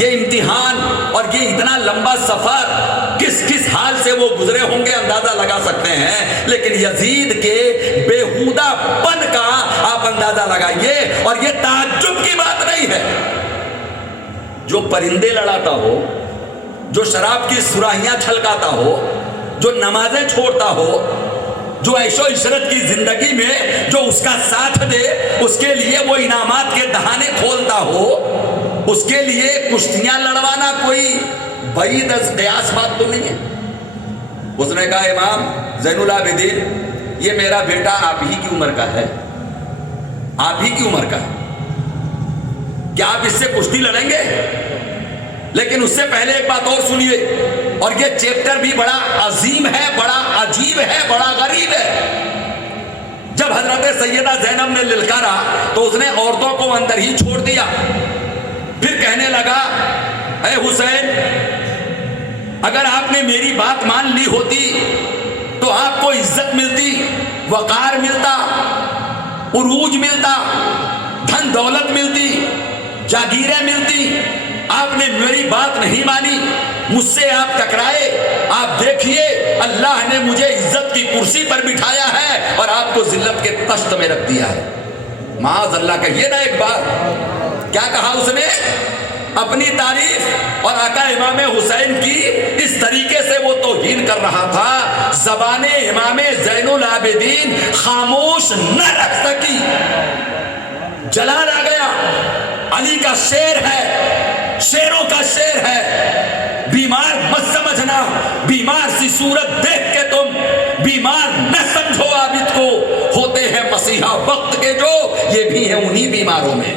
یہ امتحان، اور یہ اتنا لمبا سفر، کس کس حال سے وہ گزرے ہوں گے اندازہ لگا سکتے ہیں. لیکن یزید کے بےہودہ پن کا آپ اندازہ لگائیے. اور یہ تعجب کی بات نہیں ہے. جو پرندے لڑاتا ہو، جو شراب کی سراہیاں چھلکاتا ہو، جو نمازیں چھوڑتا ہو، جو عیش و عشرت کی زندگی میں جو اس کا ساتھ دے، اس کے لیے وہ انعامات کے دہانے کھولتا ہو، اس کے لیے کشتیاں لڑوانا کوئی بعید از قیاس بات تو نہیں ہے. اس نے کہا امام زین العابدین، یہ میرا بیٹا آپ ہی کی عمر کا ہے، آپ ہی کی عمر کا ہے، کیا آپ اس سے کشتی لڑیں گے؟ لیکن اس سے پہلے ایک بات اور سنیے، اور یہ چیپٹر بھی بڑا عظیم ہے، بڑا عجیب ہے، بڑا غریب ہے. جب حضرت سیدہ زینب نے للکارا تو اس نے عورتوں کو اندر ہی چھوڑ دیا. پھر کہنے لگا، اے حسین، اگر آپ نے میری بات مان لی ہوتی تو آپ کو عزت ملتی، وقار ملتا، عروج ملتا، دھن دولت ملتی، جاگیریں ملتی. آپ نے میری بات نہیں مانی، مجھ سے آپ ٹکرائے. آپ دیکھیے، اللہ نے مجھے عزت کی کرسی پر بٹھایا ہے اور آپ کو ذلت کے تشت میں رکھ دیا ہے. معاذ اللہ. کہیے نا ایک بار، کیا کہا اس نے؟ اپنی تعریف اور آقا امام حسین کی اس طریقے سے وہ توہین کر رہا تھا، زبان امام زین العابدین خاموش نہ رکھ سکی. جلال آ گیا. علی کا شعر ہے، شیروں کا شعر ہے. بیمار مت سمجھنا، بیمار سی صورت دیکھ کے تم بیمار نہ سمجھو عابد کو. ہوتے ہیں مسیحا وقت کے جو، یہ بھی ہیں انہی بیماروں میں.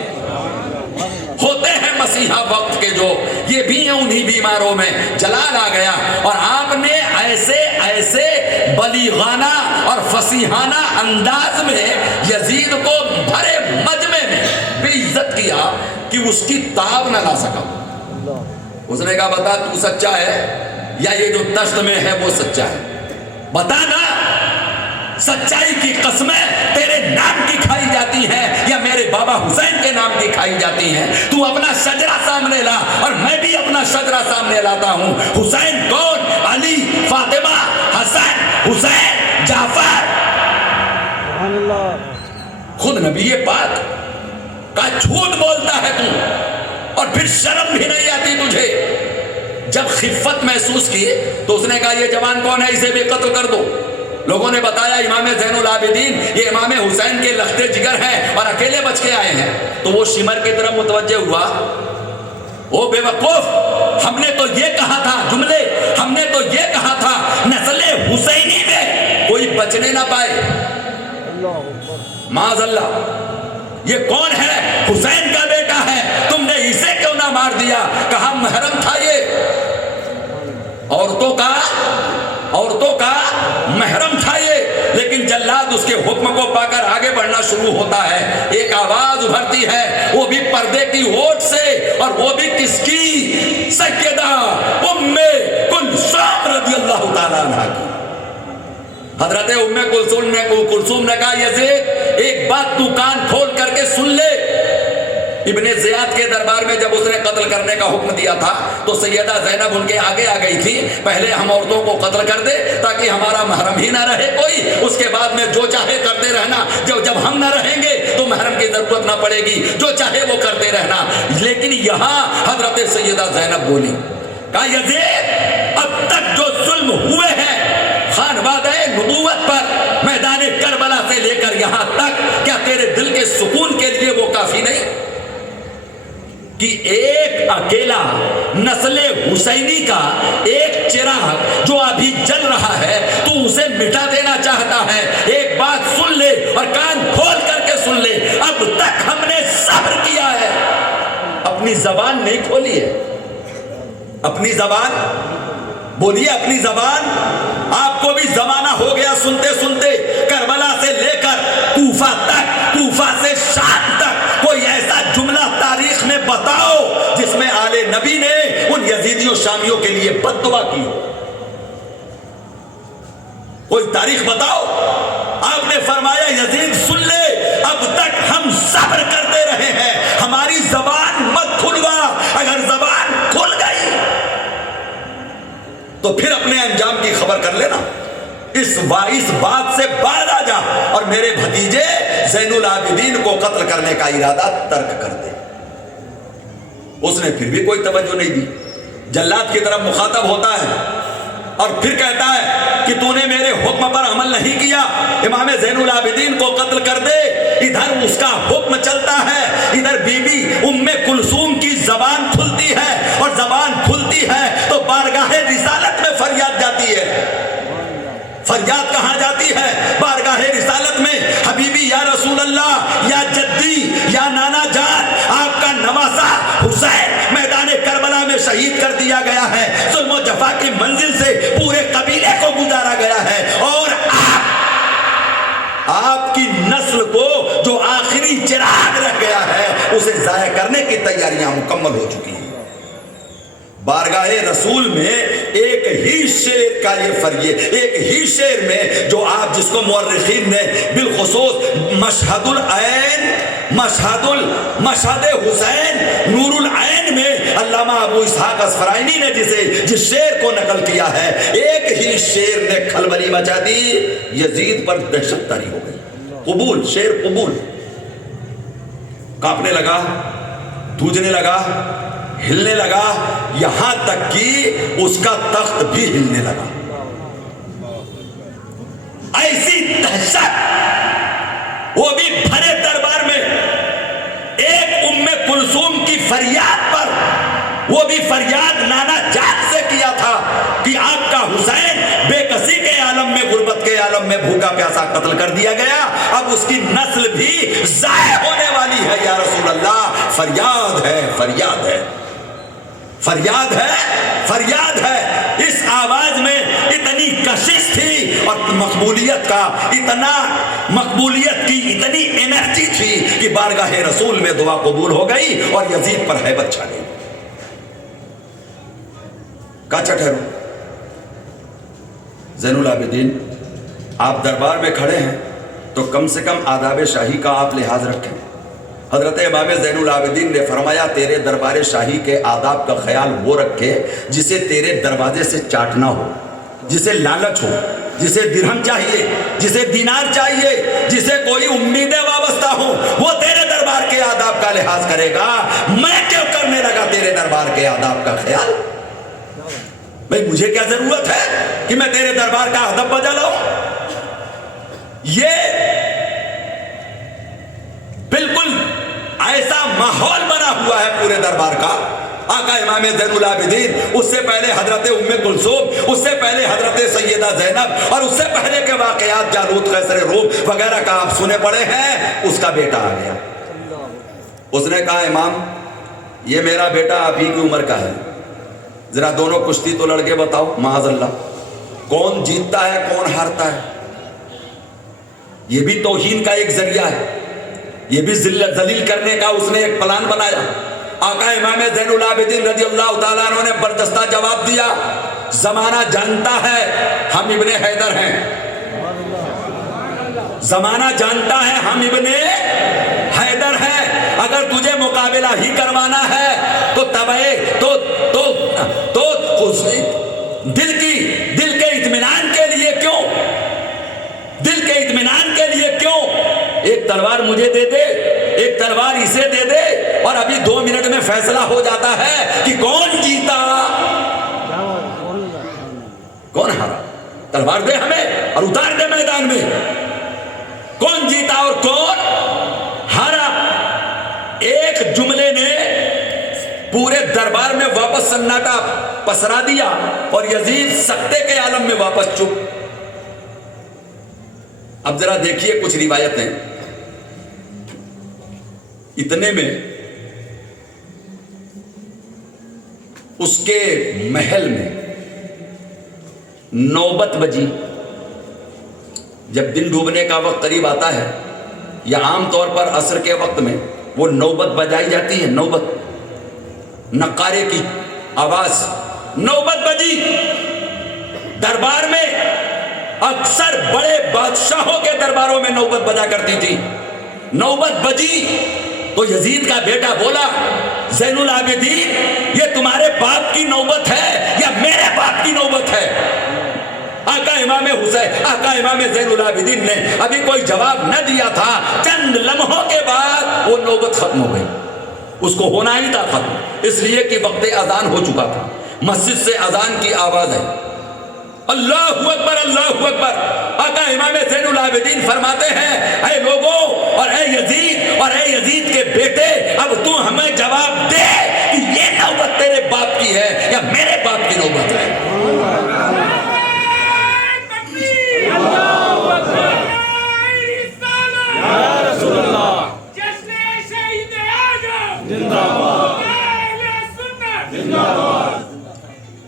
ہوتے ہیں مسیحا وقت کے جو، یہ بھی ہیں انہی بیماروں میں. جلال آ گیا. اور آپ نے ایسے ایسے بلیغانہ اور فصیحانہ انداز میں یزید کو بھرے مجمع میں بے عزت کیا کہ اس کی تاب نہ لا سکا. اس نے کہا بتا تو سچا ہے یا یہ جو دشت میں ہے وہ سچا ہے؟ بتا نا. سچائی کی قسمیں تیرے نام کی کھائی جاتی ہیں یا میرے بابا حسین کے نام کی کھائی جاتی ہیں؟ تو اپنا شجرہ سامنے لا اور میں بھی اپنا شجرہ سامنے لاتا ہوں. حسین کون؟ علی، فاطمہ، حسن، حسین، جعفر. خود نبی پاک کا جھوٹ بولتا ہے تو، اور پھر شرم بھی نہیں آتی تجھے. جب خفت محسوس کی تو اس نے کہا یہ جوان کون ہے، اسے بھی قتل کر دو. لوگوں نے بتایا امام زین العابدین یہ امام حسین کے لختے جگر ہیں اور اکیلے بچ کے آئے ہیں. تو وہ شمر کی طرف متوجہ ہوا. او بے وقوف، ہم نے تو یہ کہا تھا، جملے ہم نے تو یہ کہا تھا نسل حسینی میں کوئی بچنے نہ پائے. معاذ اللہ. یہ کون ہے؟ حسین کا بیٹا ہے. تم نے اسے کیوں نہ مار دیا؟ کہا محرم تھا یہ، عورتوں کا محرم تھا یہ. لیکن جلاد اس کے حکم کو پا کر آگے بڑھنا شروع ہوتا ہے. ایک آواز ابھرتی ہے، وہ بھی پردے کی اوٹ سے، اور وہ بھی کس کی؟ سیدہ ام کلثوم رضی اللہ تعالیٰ عنہ کی. حضرت ام کلثوم نے کہا یزید ایک بات تو کان کھول کر کے سن لے. ابن زیاد کے دربار میں جب اس نے قتل کرنے کا حکم دیا تھا تو سیدہ زینب ان کے آگے آ گئی تھی. پہلے ہم عورتوں کو قتل کر دے تاکہ ہمارا محرم ہی نہ رہے کوئی، اس کے بعد میں جو چاہے کرتے رہنا. جب ہم نہ رہیں گے تو محرم کی ضرورت نہ پڑے گی، جو چاہے وہ کرتے رہنا. لیکن یہاں حضرت سیدہ زینب بولی، کہا یزید اب تک جو ظلم ہوئے ہیں خانوادہ نبوت پر، یہاں تک کیا تیرے دل کے سکون کے لیے وہ کافی نہیں کہ ایک اکیلا نسل حسینی کا ایک چراغ جو ابھی جل رہا ہے تو اسے مٹا دینا چاہتا ہے؟ ایک بات سن لے اور کان کھول کر کے سن لے، اب تک ہم نے صبر کیا ہے، اپنی زبان نہیں کھولی ہے، اپنی زبان بولیے، اپنی زبان۔ آپ کو بھی زمانہ ہو گیا سنتے سنتے، کربلا سے لے کر کوفہ تک، کوفہ سے شام تک کوئی ایسا جملہ تاریخ میں بتاؤ جس میں آل نبی نے ان یزیدیوں شامیوں کے لیے بد دعا کی ہو، کوئی تاریخ بتاؤ۔ آپ نے فرمایا یزید سن لے، اب تک ہم صبر کرتے رہے ہیں، ہماری زبان مت کھلوا، اگر زبان کھل گئی تو پھر اپنے انجام کی خبر کر لینا، اس بات سے باز آ جا اور میرے بھتیجے زین العابدین کو قتل کرنے کا ارادہ ترک کر دے۔ اس نے پھر بھی کوئی توجہ نہیں دی، جلاد کی طرف مخاطب ہوتا ہے اور پھر کہتا ہے کہ تو نے میرے حکم پر عمل نہیں کیا، امام زین العابدین کو قتل کر دے۔ ادھر اس کا حکم چلتا ہے، ادھر بی بی ام کلثوم کی زبان کھلتی ہے، اور زبان کھلتی ہے تو بارگاہ رسالت میں فریاد جاتی ہے۔ فریاد کہاں جاتی ہے؟ بارگاہ رسالت میں، حبیبی یا رسول اللہ، یا جدی، یا نانا جان، آپ کا نواسا حسین میدان کربلا میں شہید کر دیا گیا ہے، ظلم و جفا کی منزل سے پورے قبیلے کو گزارا گیا ہے، اور آپ کی نسل کو جو آخری چراغ رہ گیا ہے اسے ضائع کرنے کی تیاریاں مکمل ہو چکی ہیں۔ بارگاہ رسول میں ایک ہی شعر کا یہ فریے، ایک ہی شعر میں جو آپ جس کو مورخین نے بالخصوص مشہد العین، مشہد حسین نور العین میں علامہ ابو اسحاق اصفرائینی نے جس شعر کو نقل کیا ہے، ایک ہی شعر نے کھلبلی مچا دی، یزید پر دہشت طاری ہو گئی۔ قبول، شعر قبول، کانپنے لگا، دھوجنے لگا، ہلنے لگا، یہاں تک کہ اس کا تخت بھی ہلنے لگا۔ ایسی دہشت، وہ بھی بھرے دربار میں، ایک ام کلثوم کی فریاد پر، وہ بھی فریاد نانا جان سے کیا تھا کہ آپ کا حسین بے کسی کے عالم میں، غربت کے عالم میں بھوکا پیاسا قتل کر دیا گیا، اب اس کی نسل بھی ضائع ہونے والی ہے یا رسول اللہ۔ فریاد ہے، فریاد ہے، فریاد ہے، فریاد ہے۔ اس آواز میں اتنی کشش تھی اور مقبولیت کی اتنی انرجی تھی کہ بارگاہ رسول میں دعا قبول ہو گئی اور یزید پر ہیبت چھا گئی۔ کاچا ٹھہرو، زین العابدین آپ دربار میں کھڑے ہیں تو کم سے کم آداب شاہی کا آپ لحاظ رکھیں۔ حضرت امام زین العابدین نے فرمایا تیرے دربار شاہی کے آداب کا خیال وہ رکھے جسے تیرے دروازے سے چاٹنا ہو، جسے لالچ ہو، جسے درہم چاہیے، جسے دینار چاہیے، جسے کوئی امیدیں وابستہ ہو، وہ تیرے دربار کے آداب کا لحاظ کرے گا۔ میں کیوں کرنے لگا تیرے دربار کے آداب کا خیال؟ بھئی مجھے کیا ضرورت ہے کہ میں تیرے دربار کا ادب بجا لاؤں؟ یہ بالکل ایسا ماحول بنا ہوا ہے پورے دربار کا۔ آقا امام زین العابدین، اس سے پہلے حضرت ام کلثوم، اس سے پہلے حضرت سیدہ زینب، اور اس سے پہلے کے واقعات جالوت، قیصر روم وغیرہ کا آپ سنے پڑے ہیں۔ اس کا بیٹا آ گیا، اس نے کہا امام یہ میرا بیٹا آپ ہی کی عمر کا ہے، ذرا دونوں کشتی تو لڑ کے بتاؤ، معاذ اللہ کون جیتتا ہے کون ہارتا ہے۔ یہ بھی توہین کا ایک ذریعہ ہے، یہ بھی ذلیل کرنے کا اس نے ایک پلان بنایا۔ آقا امام زین العابدین رضی اللہ تعالیٰ عنہ نے بردستہ جواب دیا، زمانہ جانتا ہے ہم ابن حیدر ہیں، زمانہ جانتا ہے ہم ابن حیدر ہیں، اگر تجھے مقابلہ ہی کروانا ہے تو دل کے اطمینان کے لیے کیوں، دل کے اطمینان کے لیے کیوں ایک تلوار مجھے دے دے، ایک تلوار اسے دے دے، اور ابھی 2 منٹ میں فیصلہ ہو جاتا ہے کہ کون جیتا کون ہارا۔ تلوار دے ہمیں اور اتار دے میدان میں۔ کون جیتا اور کون ہارا؟ ایک جملے نے پورے دربار میں واپس سناٹا پسرا دیا اور یزید سکتے کے عالم میں واپس چپ۔ اب ذرا دیکھیے کچھ روایتیں، اتنے میں اس کے محل میں نوبت بجی۔ جب دن ڈوبنے کا وقت قریب آتا ہے یا عام طور پر عصر کے وقت میں وہ نوبت بجائی جاتی ہے، نوبت، نقارے کی آواز، نوبت بجی دربار میں۔ اکثر بڑے بادشاہوں کے درباروں میں نوبت بجا کرتی تھی۔ نوبت بجی تو یزید کا بیٹا بولا، زین العابدین یہ تمہارے باپ کی نوبت ہے یا میرے باپ کی نوبت ہے؟ آقا امام حسین، آقا امام زین العابدین نے ابھی کوئی جواب نہ دیا تھا، چند لمحوں کے بعد وہ نوبت ختم ہو گئی۔ اس کو ہونا ہی تھا ختم، اس لیے کہ وقت اذان ہو چکا تھا۔ مسجد سے اذان کی آواز ہے، اللہ اکبر اللہ اکبر۔ آقا امام زین العابدین فرماتے ہیں، اے لوگوں اور اے یزید کے بیٹے، اب تو ہمیں جواب دے کہ یہ نوبت تیرے باپ کی ہے یا میرے باپ کی نوبت ہے؟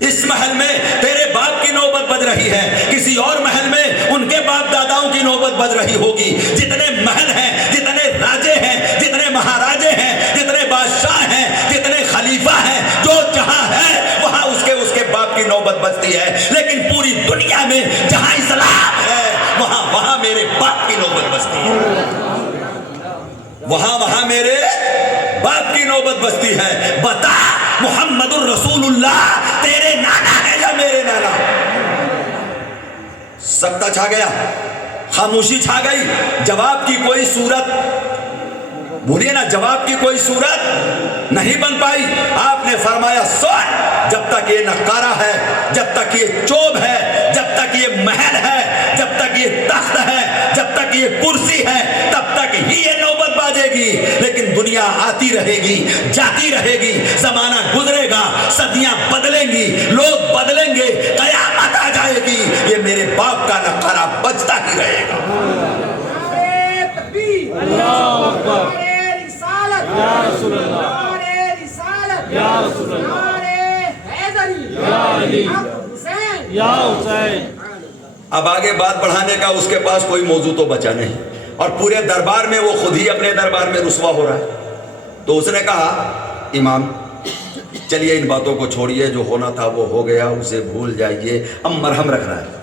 اس محل میں تیرے باپ کی نوبت بج رہی ہے، کسی اور محل میں ان کے باپ داداؤں کی نوبت بج رہی ہوگی۔ جتنے محل ہیں، جتنے راجے ہیں، جتنے مہاراجے ہیں، جتنے بادشاہ ہیں، جتنے خلیفہ ہیں، جو جہاں ہے وہاں اس کے باپ کی نوبت بجتی ہے۔ لیکن پوری دنیا میں جہاں اسلام ہے وہاں میرے باپ کی نوبت بجتی ہے، وہاں میرے باپ کی نوبت بجتی ہے۔ بتا محمد الرسول اللہ تیرے نانا ہے یا میرے نانا؟ سکتہ چھا گیا، خاموشی چھا گئی، جواب کی کوئی صورت، بولیے نا، جواب کی کوئی صورت نہیں بن پائی۔ آپ نے فرمایا سن، جب تک یہ نقارہ ہے، جب تک یہ چوب ہے، جب تک یہ محل ہے، جب تک یہ تخت ہے، جب تک یہ کرسی ہے، تب تک ہی یہ نوبت باجے گی۔ لیکن دنیا آتی رہے گی، جاتی رہے گی، زمانہ گزرے گا، صدیاں بدلیں گی، لوگ بدلیں گے، قیامت آ جائے گی، یہ میرے باپ کا نقارہ بجتا ہی رہے گا۔ اللہ اکبر، یا رسول اللہ، یا رسول اللہ، یا علی، یا حسین۔ اب آگے بات بڑھانے کا اس کے پاس کوئی موضوع تو بچا نہیں، اور پورے دربار میں وہ خود ہی اپنے دربار میں رسوا ہو رہا ہے۔ تو اس نے کہا، امام چلیے ان باتوں کو چھوڑیے، جو ہونا تھا وہ ہو گیا، اسے بھول جائیے۔ اب مرہم رکھ رہا ہے،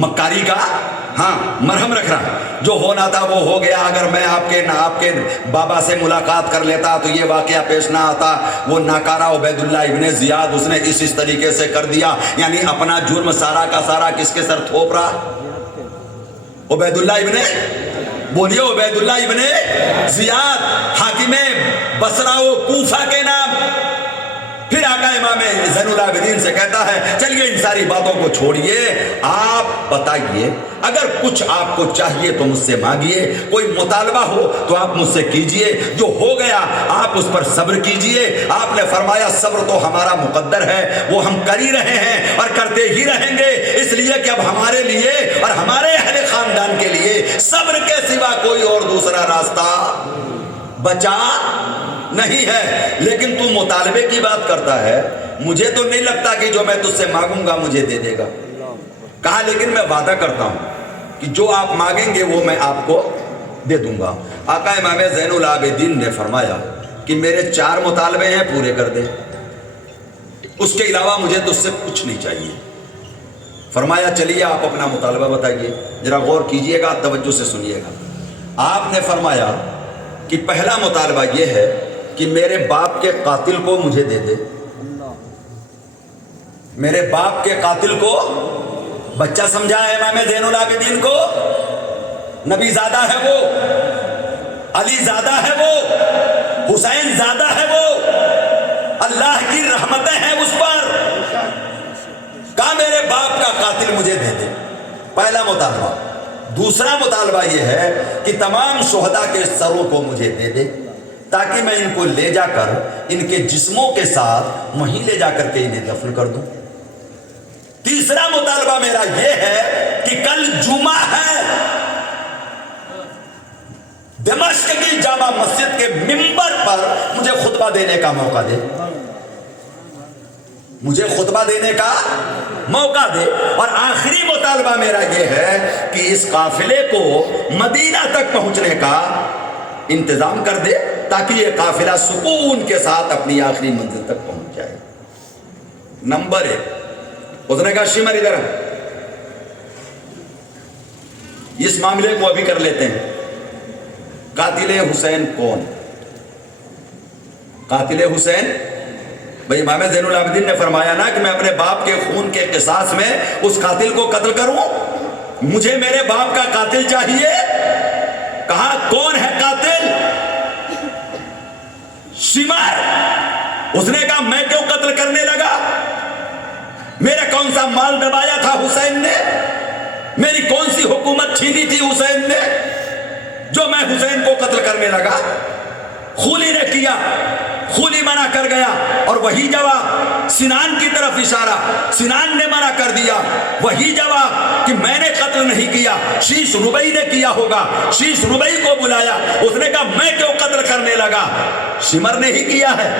مکاری کا ہاں مرہم رکھ رہا ہے، جو ہونا تھا وہ ہو گیا۔ اگر میں آپ کے بابا سے ملاقات کر لیتا تو یہ واقعہ پیش نہ آتا۔ وہ ناکارہ عبید اللہ ابن زیاد اس نے اس طریقے سے کر دیا، یعنی اپنا جرم سارا کا سارا کس کے سر تھوپ رہا؟ عبید اللہ ابن، بولیے عبید اللہ ابن زیاد، حاکم بصرہ و کوفہ کے نام۔ پھر آقا امام زین العابدین سے کہتا ہے، چلیے ان ساری باتوں کو چھوڑیے، آپ بتائیے، اگر کچھ آپ کو چاہیے تو مجھ سے مانگیے، کوئی مطالبہ ہو تو آپ مجھ سے کیجیے، جو ہو گیا آپ اس پر صبر کیجیے۔ آپ نے فرمایا صبر تو ہمارا مقدر ہے، وہ ہم کر ہی رہے ہیں اور کرتے ہی رہیں گے، اس لیے کہ اب ہمارے لیے اور ہمارے اہل خاندان کے لیے صبر کے سوا کوئی اور دوسرا راستہ بچا نہیں ہے۔ لیکن تو مطالبے کی بات کرتا ہے، مجھے تو نہیں لگتا کہ جو میں تجھ سے مانگوں گا مجھے دے دے گا۔ کہا لیکن میں وعدہ کرتا ہوں کہ جو آپ مانگیں گے وہ میں آپ کو دے دوں گا۔ آقا امام زین العابدین نے فرمایا کہ میرے 4 مطالبے ہیں، پورے کر دے، اس کے علاوہ مجھے تجھ سے کچھ نہیں چاہیے۔ فرمایا چلیے آپ اپنا مطالبہ بتائیے، ذرا غور کیجئے گا، توجہ سے سنیے گا۔ آپ نے فرمایا کہ پہلا مطالبہ یہ ہے کہ میرے باپ کے قاتل کو مجھے دے دے، میرے باپ کے قاتل کو، بچہ سمجھا ہے امام زین العابدین کو، نبی زادہ ہے وہ، علی زادہ ہے وہ، حسین زادہ ہے وہ، اللہ کی رحمتیں ہیں اس پر، کہا میرے باپ کا قاتل مجھے دے دے، پہلا مطالبہ۔ دوسرا مطالبہ یہ ہے کہ تمام شہداء کے سروں کو مجھے دے دے تاکہ میں ان کو لے جا کر ان کے جسموں کے ساتھ وہیں لے جا کر کے انہیں دفن کر دوں۔ تیسرا مطالبہ میرا یہ ہے کہ کل جمعہ ہے، دمشق کی جامع مسجد کے منبر پر مجھے خطبہ دینے کا موقع دے، مجھے خطبہ دینے کا موقع دے۔ اور آخری مطالبہ میرا یہ ہے کہ اس قافلے کو مدینہ تک پہنچنے کا انتظام کر دے تاکہ یہ قافلہ سکون کے ساتھ اپنی آخری منزل تک پہنچ جائے۔ نمبر 1، اس نے کہا شمر ادھر، اس معاملے کو ابھی کر لیتے ہیں۔ قاتل حسین کون؟ قاتل حسین، بھئی امام زین العابدین نے فرمایا نا کہ میں اپنے باپ کے خون کے قصاص میں اس قاتل کو قتل کروں، مجھے میرے باپ کا قاتل چاہیے۔ کہا کون ہے قاتل؟ شمر۔ اس نے کہا میں کیوں قتل کرنے لگا؟ میرا کون سا مال دبایا تھا حسین نے؟ میری کون سی حکومت چھینی تھی حسین نے جو میں حسین کو قتل کرنے لگا؟ خولی نے کیا، خولی منع کر گیا، اور وہی جواب سنان کی طرف اشارہ، سنان نے منع کر دیا، وہی جواب کہ میں نے قتل نہیں کیا، شیش ربعی نے کیا ہوگا، شیش ربعی کو بلایا، اس نے کہا میں کیوں قتل کرنے لگا؟ شمر نے ہی کیا ہے۔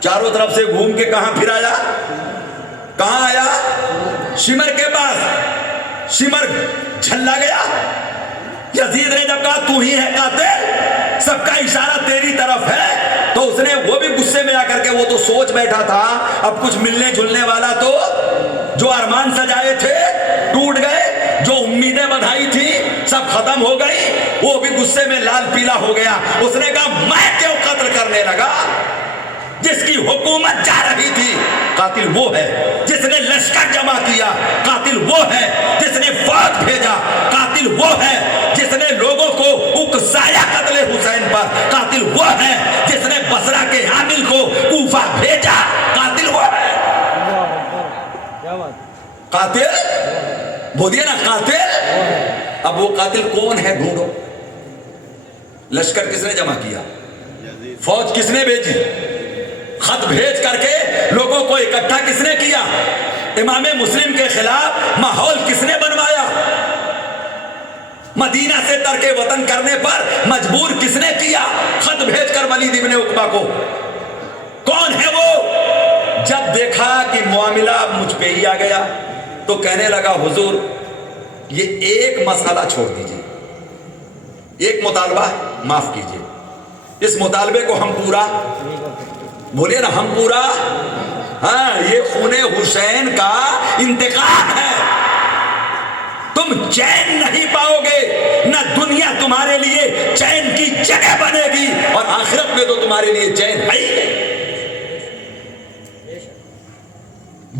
چاروں طرف سے گھوم کے کہاں پھر آیا؟ کہاں آیا؟ شمر کے پاس۔ شمر جھلا گیا۔ یزید نے جب کہا تو ہی ہے قاتل، سب کا اشارہ تیری طرف ہے، تو اس نے وہ بھی غصے میں آ کر کے، وہ تو سوچ بیٹھا تھا اب کچھ ملنے جلنے والا تو، جو ارمان سجائے تھے ٹوٹ گئے، جو امیدیں بدھائی تھی سب ختم ہو گئی، وہ بھی غصے میں لال پیلا ہو گیا۔ اس نے کہا میں کیوں قتل کرنے لگا؟ جس کی حکومت جا رہی تھی قاتل وہ ہے، جس نے لشکر جمع کیا قاتل وہ ہے، جس نے فوج بھیجا قاتل وہ ہے، جس نے لوگوں کو اکسایا قتل حسین پر قاتل وہ ہے، جس نے بصرہ کے عامل کو کوفہ بھیجا قاتل وہ ہے۔ قاتل بولیے نا، قاتل۔ اب وہ قاتل کون ہے ڈھونڈو۔ لشکر کس نے جمع کیا؟ فوج کس نے بھیجی؟ خط بھیج کر کے لوگوں کو اکٹھا کس نے کیا؟ امام مسلم کے خلاف ماحول کس نے بنوایا؟ مدینہ سے ترک وطن کرنے پر مجبور کس نے کیا؟ خط بھیج کر ولید ابن عقبہ کو۔ کون ہے وہ؟ جب دیکھا کہ معاملہ مجھ پہ ہی آ گیا تو کہنے لگا حضور یہ ایک مسئلہ چھوڑ دیجیے، ایک مطالبہ معاف کیجیے، اس مطالبے کو ہم پورا، بولیے نا ہم پورا، ہاں یہ خون حسین کا انتقام ہے، تم چین نہیں پاؤ گے، نہ دنیا تمہارے لیے چین کی جگہ بنے گی، اور آخرت میں تو تمہارے لیے چین ہے ہی نہیں۔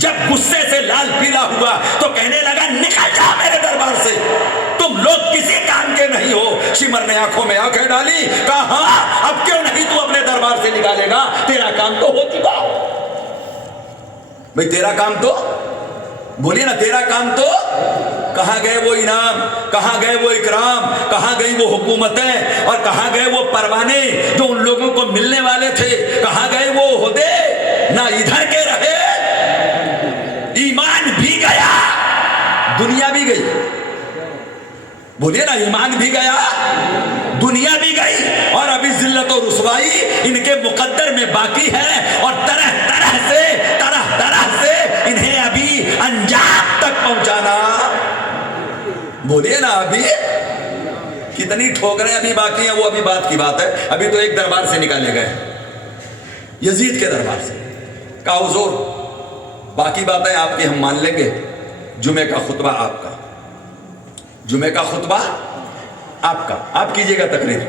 جب غصے سے لال پیلا ہوا تو کہنے لگا نکل جا میرے دربار سے، تم لوگ کسی کام کے نہیں ہو۔ شمر نے آنکھوں میں آنکھیں ڈالی، کہا ہاں اب کیوں نہیں تو اپنے دربار سے نکالے گا، تیرا کام تو ہو چکا۔ بھئی تیرا کام تو، بولیے نا تیرا کام تو، کہاں گئے وہ انعام، کہاں گئے وہ اکرام، کہاں گئی وہ حکومتیں، اور کہاں گئے وہ پروانے جو ان لوگوں کو ملنے والے تھے، کہاں گئے وہ عہدے؟ نہ ادھر کے رہے، ایمان بھی گیا، دنیا بھی گئی، بولیے نا ایمان بھی گیا، دنیا بھی گئی، اور ابھی ذلت و رسوائی ان کے مقدر میں باقی ہے، اور طرح طرح سے انہیں ابھی انجام تک پہنچانا، بولیے نا ابھی کتنی ٹھوکریں ابھی باقی ہیں، وہ ابھی بات کی بات ہے، ابھی تو ایک دربار سے نکالے گئے، یزید کے دربار سے۔ کہا حضور باقی باتیں آپ کی ہم مان لیں گے، جمعے کا خطبہ آپ کا، جمعے کا خطبہ آپ کا، آپ کیجئے گا تقریر،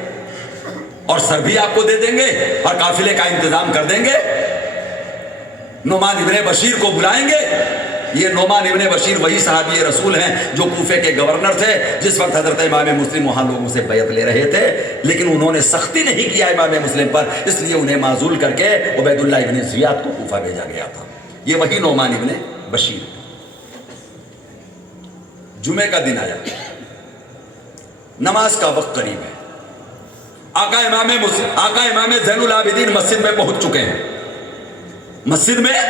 اور سر بھی آپ کو دے دیں گے، اور قافلے کا انتظام کر دیں گے، نعمان ابن بشیر کو بلائیں گے۔ یہ نعمان ابن بشیر وہی صحابی رسول ہیں جو کوفے کے گورنر تھے جس وقت حضرت امام مسلم وہاں لوگوں سے بیعت لے رہے تھے، لیکن انہوں نے سختی نہیں کیا امام مسلم پر، اس لیے انہیں معزول کر کے عبید اللہ ابن زیاد کو کوفہ بھیجا گیا تھا۔ یہ وہی نعمان ابن بشیر۔ جمعے کا دن آیا, نماز کا وقت قریب ہے, آقا امام زین العابدین مسجد میں پہنچ چکے ہیں, مسجد میں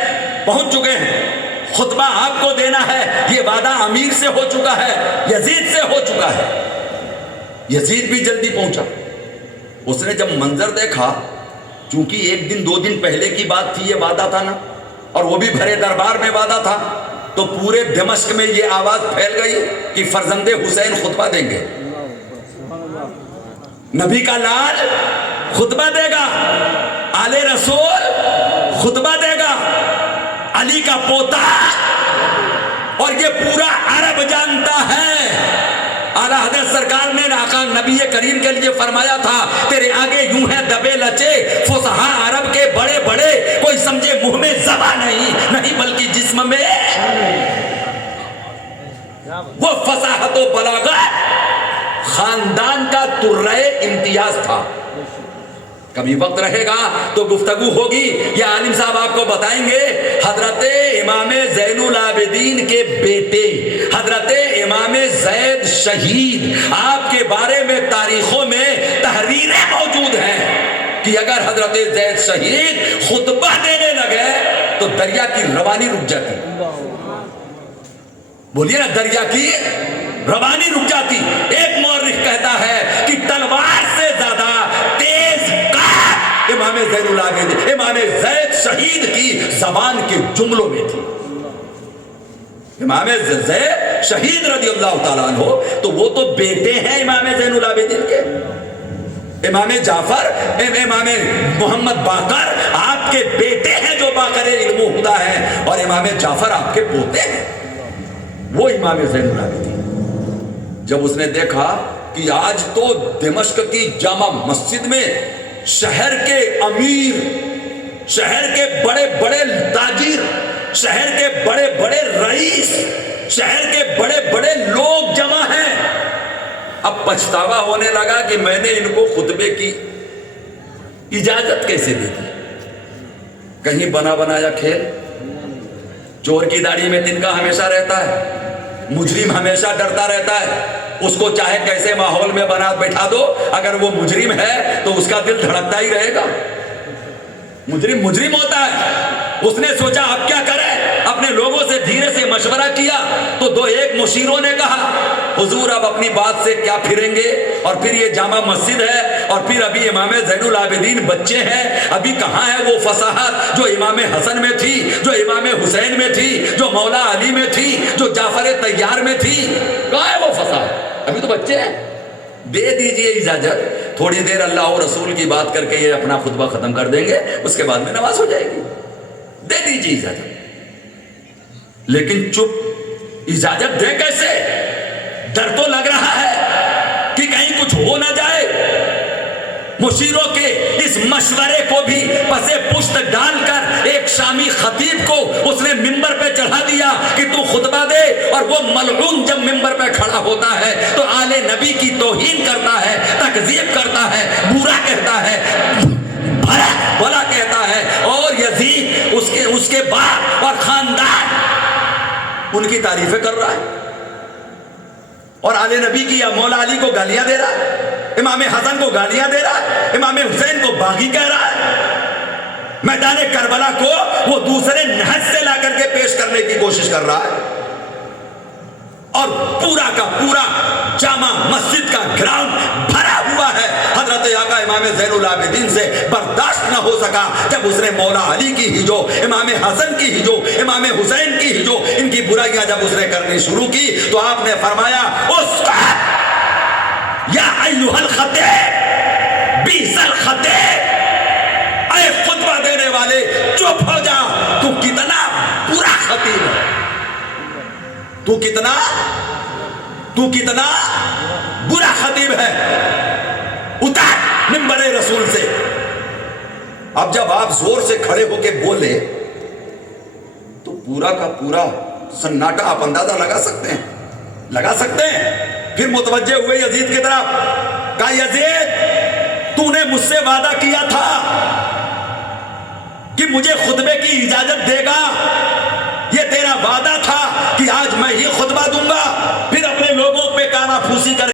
پہنچ چکے ہیں, خطبہ آپ کو دینا ہے, یہ وعدہ امیر سے ہو چکا ہے, یزید سے ہو چکا ہے. یزید بھی جلدی پہنچا. اس نے جب منظر دیکھا, چونکہ 1 دن 2 دن پہلے کی بات تھی, یہ وعدہ تھا نا, اور وہ بھی بھرے دربار میں وعدہ تھا, تو پورے دمشق میں یہ آواز پھیل گئی کہ فرزند حسین خطبہ دیں گے, نبی کا لال خطبہ دے گا, آل رسول خطبہ دے گا, علی کا پوتا, اور یہ پورا عرب جانتا ہے. اعلیٰ حضرت سرکار نے آقا نبی کریم کے لیے فرمایا تھا, تیرے آگے یوں ہے دبے لچے فصحاء عرب کے بڑے بڑے, کوئی سمجھے منہ میں زبان نہیں بلکہ جسم میں وہ فصاحت و بلاغت خاندان کا ترے امتیاز تھا. کبھی وقت رہے گا تو گفتگو ہوگی, یہ عالم صاحب آپ کو بتائیں گے. حضرت امام زین العابدین کے بیٹے حضرت امام زید شہید, آپ کے بارے میں تاریخوں میں تحریریں موجود ہیں کہ اگر حضرت زید شہید خطبہ دینے لگے تو دریا کی روانی رک جاتی. بولیے نا, دریا کی روانی رک جاتی. ایک مورخ کہتا ہے کہ تلوار سے زیادہ تیز کار امام زین العابدین امام زید شہید کی زبان کے جملوں میں تھی. امام زید شہید رضی اللہ تعالیٰ عنہ, تو وہ تو بیٹے ہیں امام زین العابدین کے. امام جعفر امام محمد باقر آپ کے بیٹے ہیں جو باقر علم و ہدا ہیں, اور امام جعفر آپ کے پوتے ہیں. وہ امام زین العابدین جب اس نے دیکھا کہ آج تو دمشق کی جامع مسجد میں شہر کے امیر, شہر کے بڑے بڑے تاجر, شہر کے بڑے بڑے رئیس, شہر کے بڑے بڑے لوگ جمع ہیں, اب پچھتاوا ہونے لگا کہ میں نے ان کو خطبے کی اجازت کیسے دی تھی. کہیں بنا بنایا کھیل, چور کی داڑھی میں تنکا ہمیشہ رہتا ہے, مجرم ہمیشہ ڈرتا رہتا ہے, اس کو چاہے کیسے ماحول میں بنا بیٹھا دو, اگر وہ مجرم ہے تو اس کا دل دھڑکتا ہی رہے گا. مجرم مجرم ہوتا ہے. اس نے سوچا اب کیا کرے, اپنے لوگوں سے دھیرے سے مشورہ کیا تو 2-1 مشیروں نے کہا, حضور اب اپنی بات سے کیا پھریں گے, اور پھر یہ جامع مسجد ہے, اور پھر ابھی امام زین العابدین بچے ہیں, ابھی کہاں ہے وہ فصاحت جو امام حسن میں تھی, جو امام حسین میں تھی, جو مولا علی میں تھی, جو جعفر طیار میں تھی, کہاں ہے وہ فصاحت, ابھی تو بچے ہیں. دے دیجئے اجازت, تھوڑی دیر اللہ اور رسول کی بات کر کے یہ اپنا خطبہ ختم کر دیں گے, اس کے بعد میں نماز ہو جائے گی, دے دیجئے اجازت. لیکن چپ, اجازت دے کیسے, ڈر تو لگ رہا ہے کہ کہیں کچھ ہو نہ جائے. مشیروں کے اس مشورے کو بھی پسے پشت ڈال کر ایک شامی خطیب کو اس نے ممبر پہ چڑھا دیا کہ تو خطبہ دے, اور وہ ملعون جب ممبر پہ کھڑا ہوتا ہے تو آل نبی کی توہین کرتا ہے, تکذیب کرتا ہے, برا کہتا ہے, بھلا کہتا ہے, اور یزید اس کے باپ اور خاندان ان کی تعریفیں کر رہا ہے, اور آل نبی کی یا مولا علی کو گالیاں دے رہا ہے, امام حسن کو گالیاں دے رہا ہے, امام حسین کو باغی کہہ رہا ہے. میدان کربلا کو وہ دوسرے نہج سے لا کر کے پیش کرنے کی کوشش کر رہا ہے, اور پورا کا پورا جامع مسجد کا گراؤنڈ بھرا ہوا ہے. حضرت آقا امام زین العابدین سے برداشت نہ ہو سکا جب اس نے مولا علی کی ہی جو, امام حسن کی ہی جو, امام حسین کی ہی جو, ان کی برائیاں جب اس نے کرنی شروع کی تو آپ نے فرمایا, اس کا یا ایھا الخطیب بیس الخطیب, اے خطبہ دینے والے چپ ہو جا, تو کتنا برا خطیب ہے, تو کتنا برا خطیب ہے, اتار منبر رسول سے. اب جب آپ زور سے کھڑے ہو کے بولے تو پورا کا پورا سناٹا آپ اندازہ لگا سکتے ہیں. پھر متوجہ ہوئے یزید کی طرف, کہا یزید تو نے مجھ سے وعدہ کیا تھا کہ مجھے خطبے کی اجازت دے گا, یہ تیرا وعدہ تھا کہ آج میں ہی خطبہ دوں گا, پھر پھوسی کر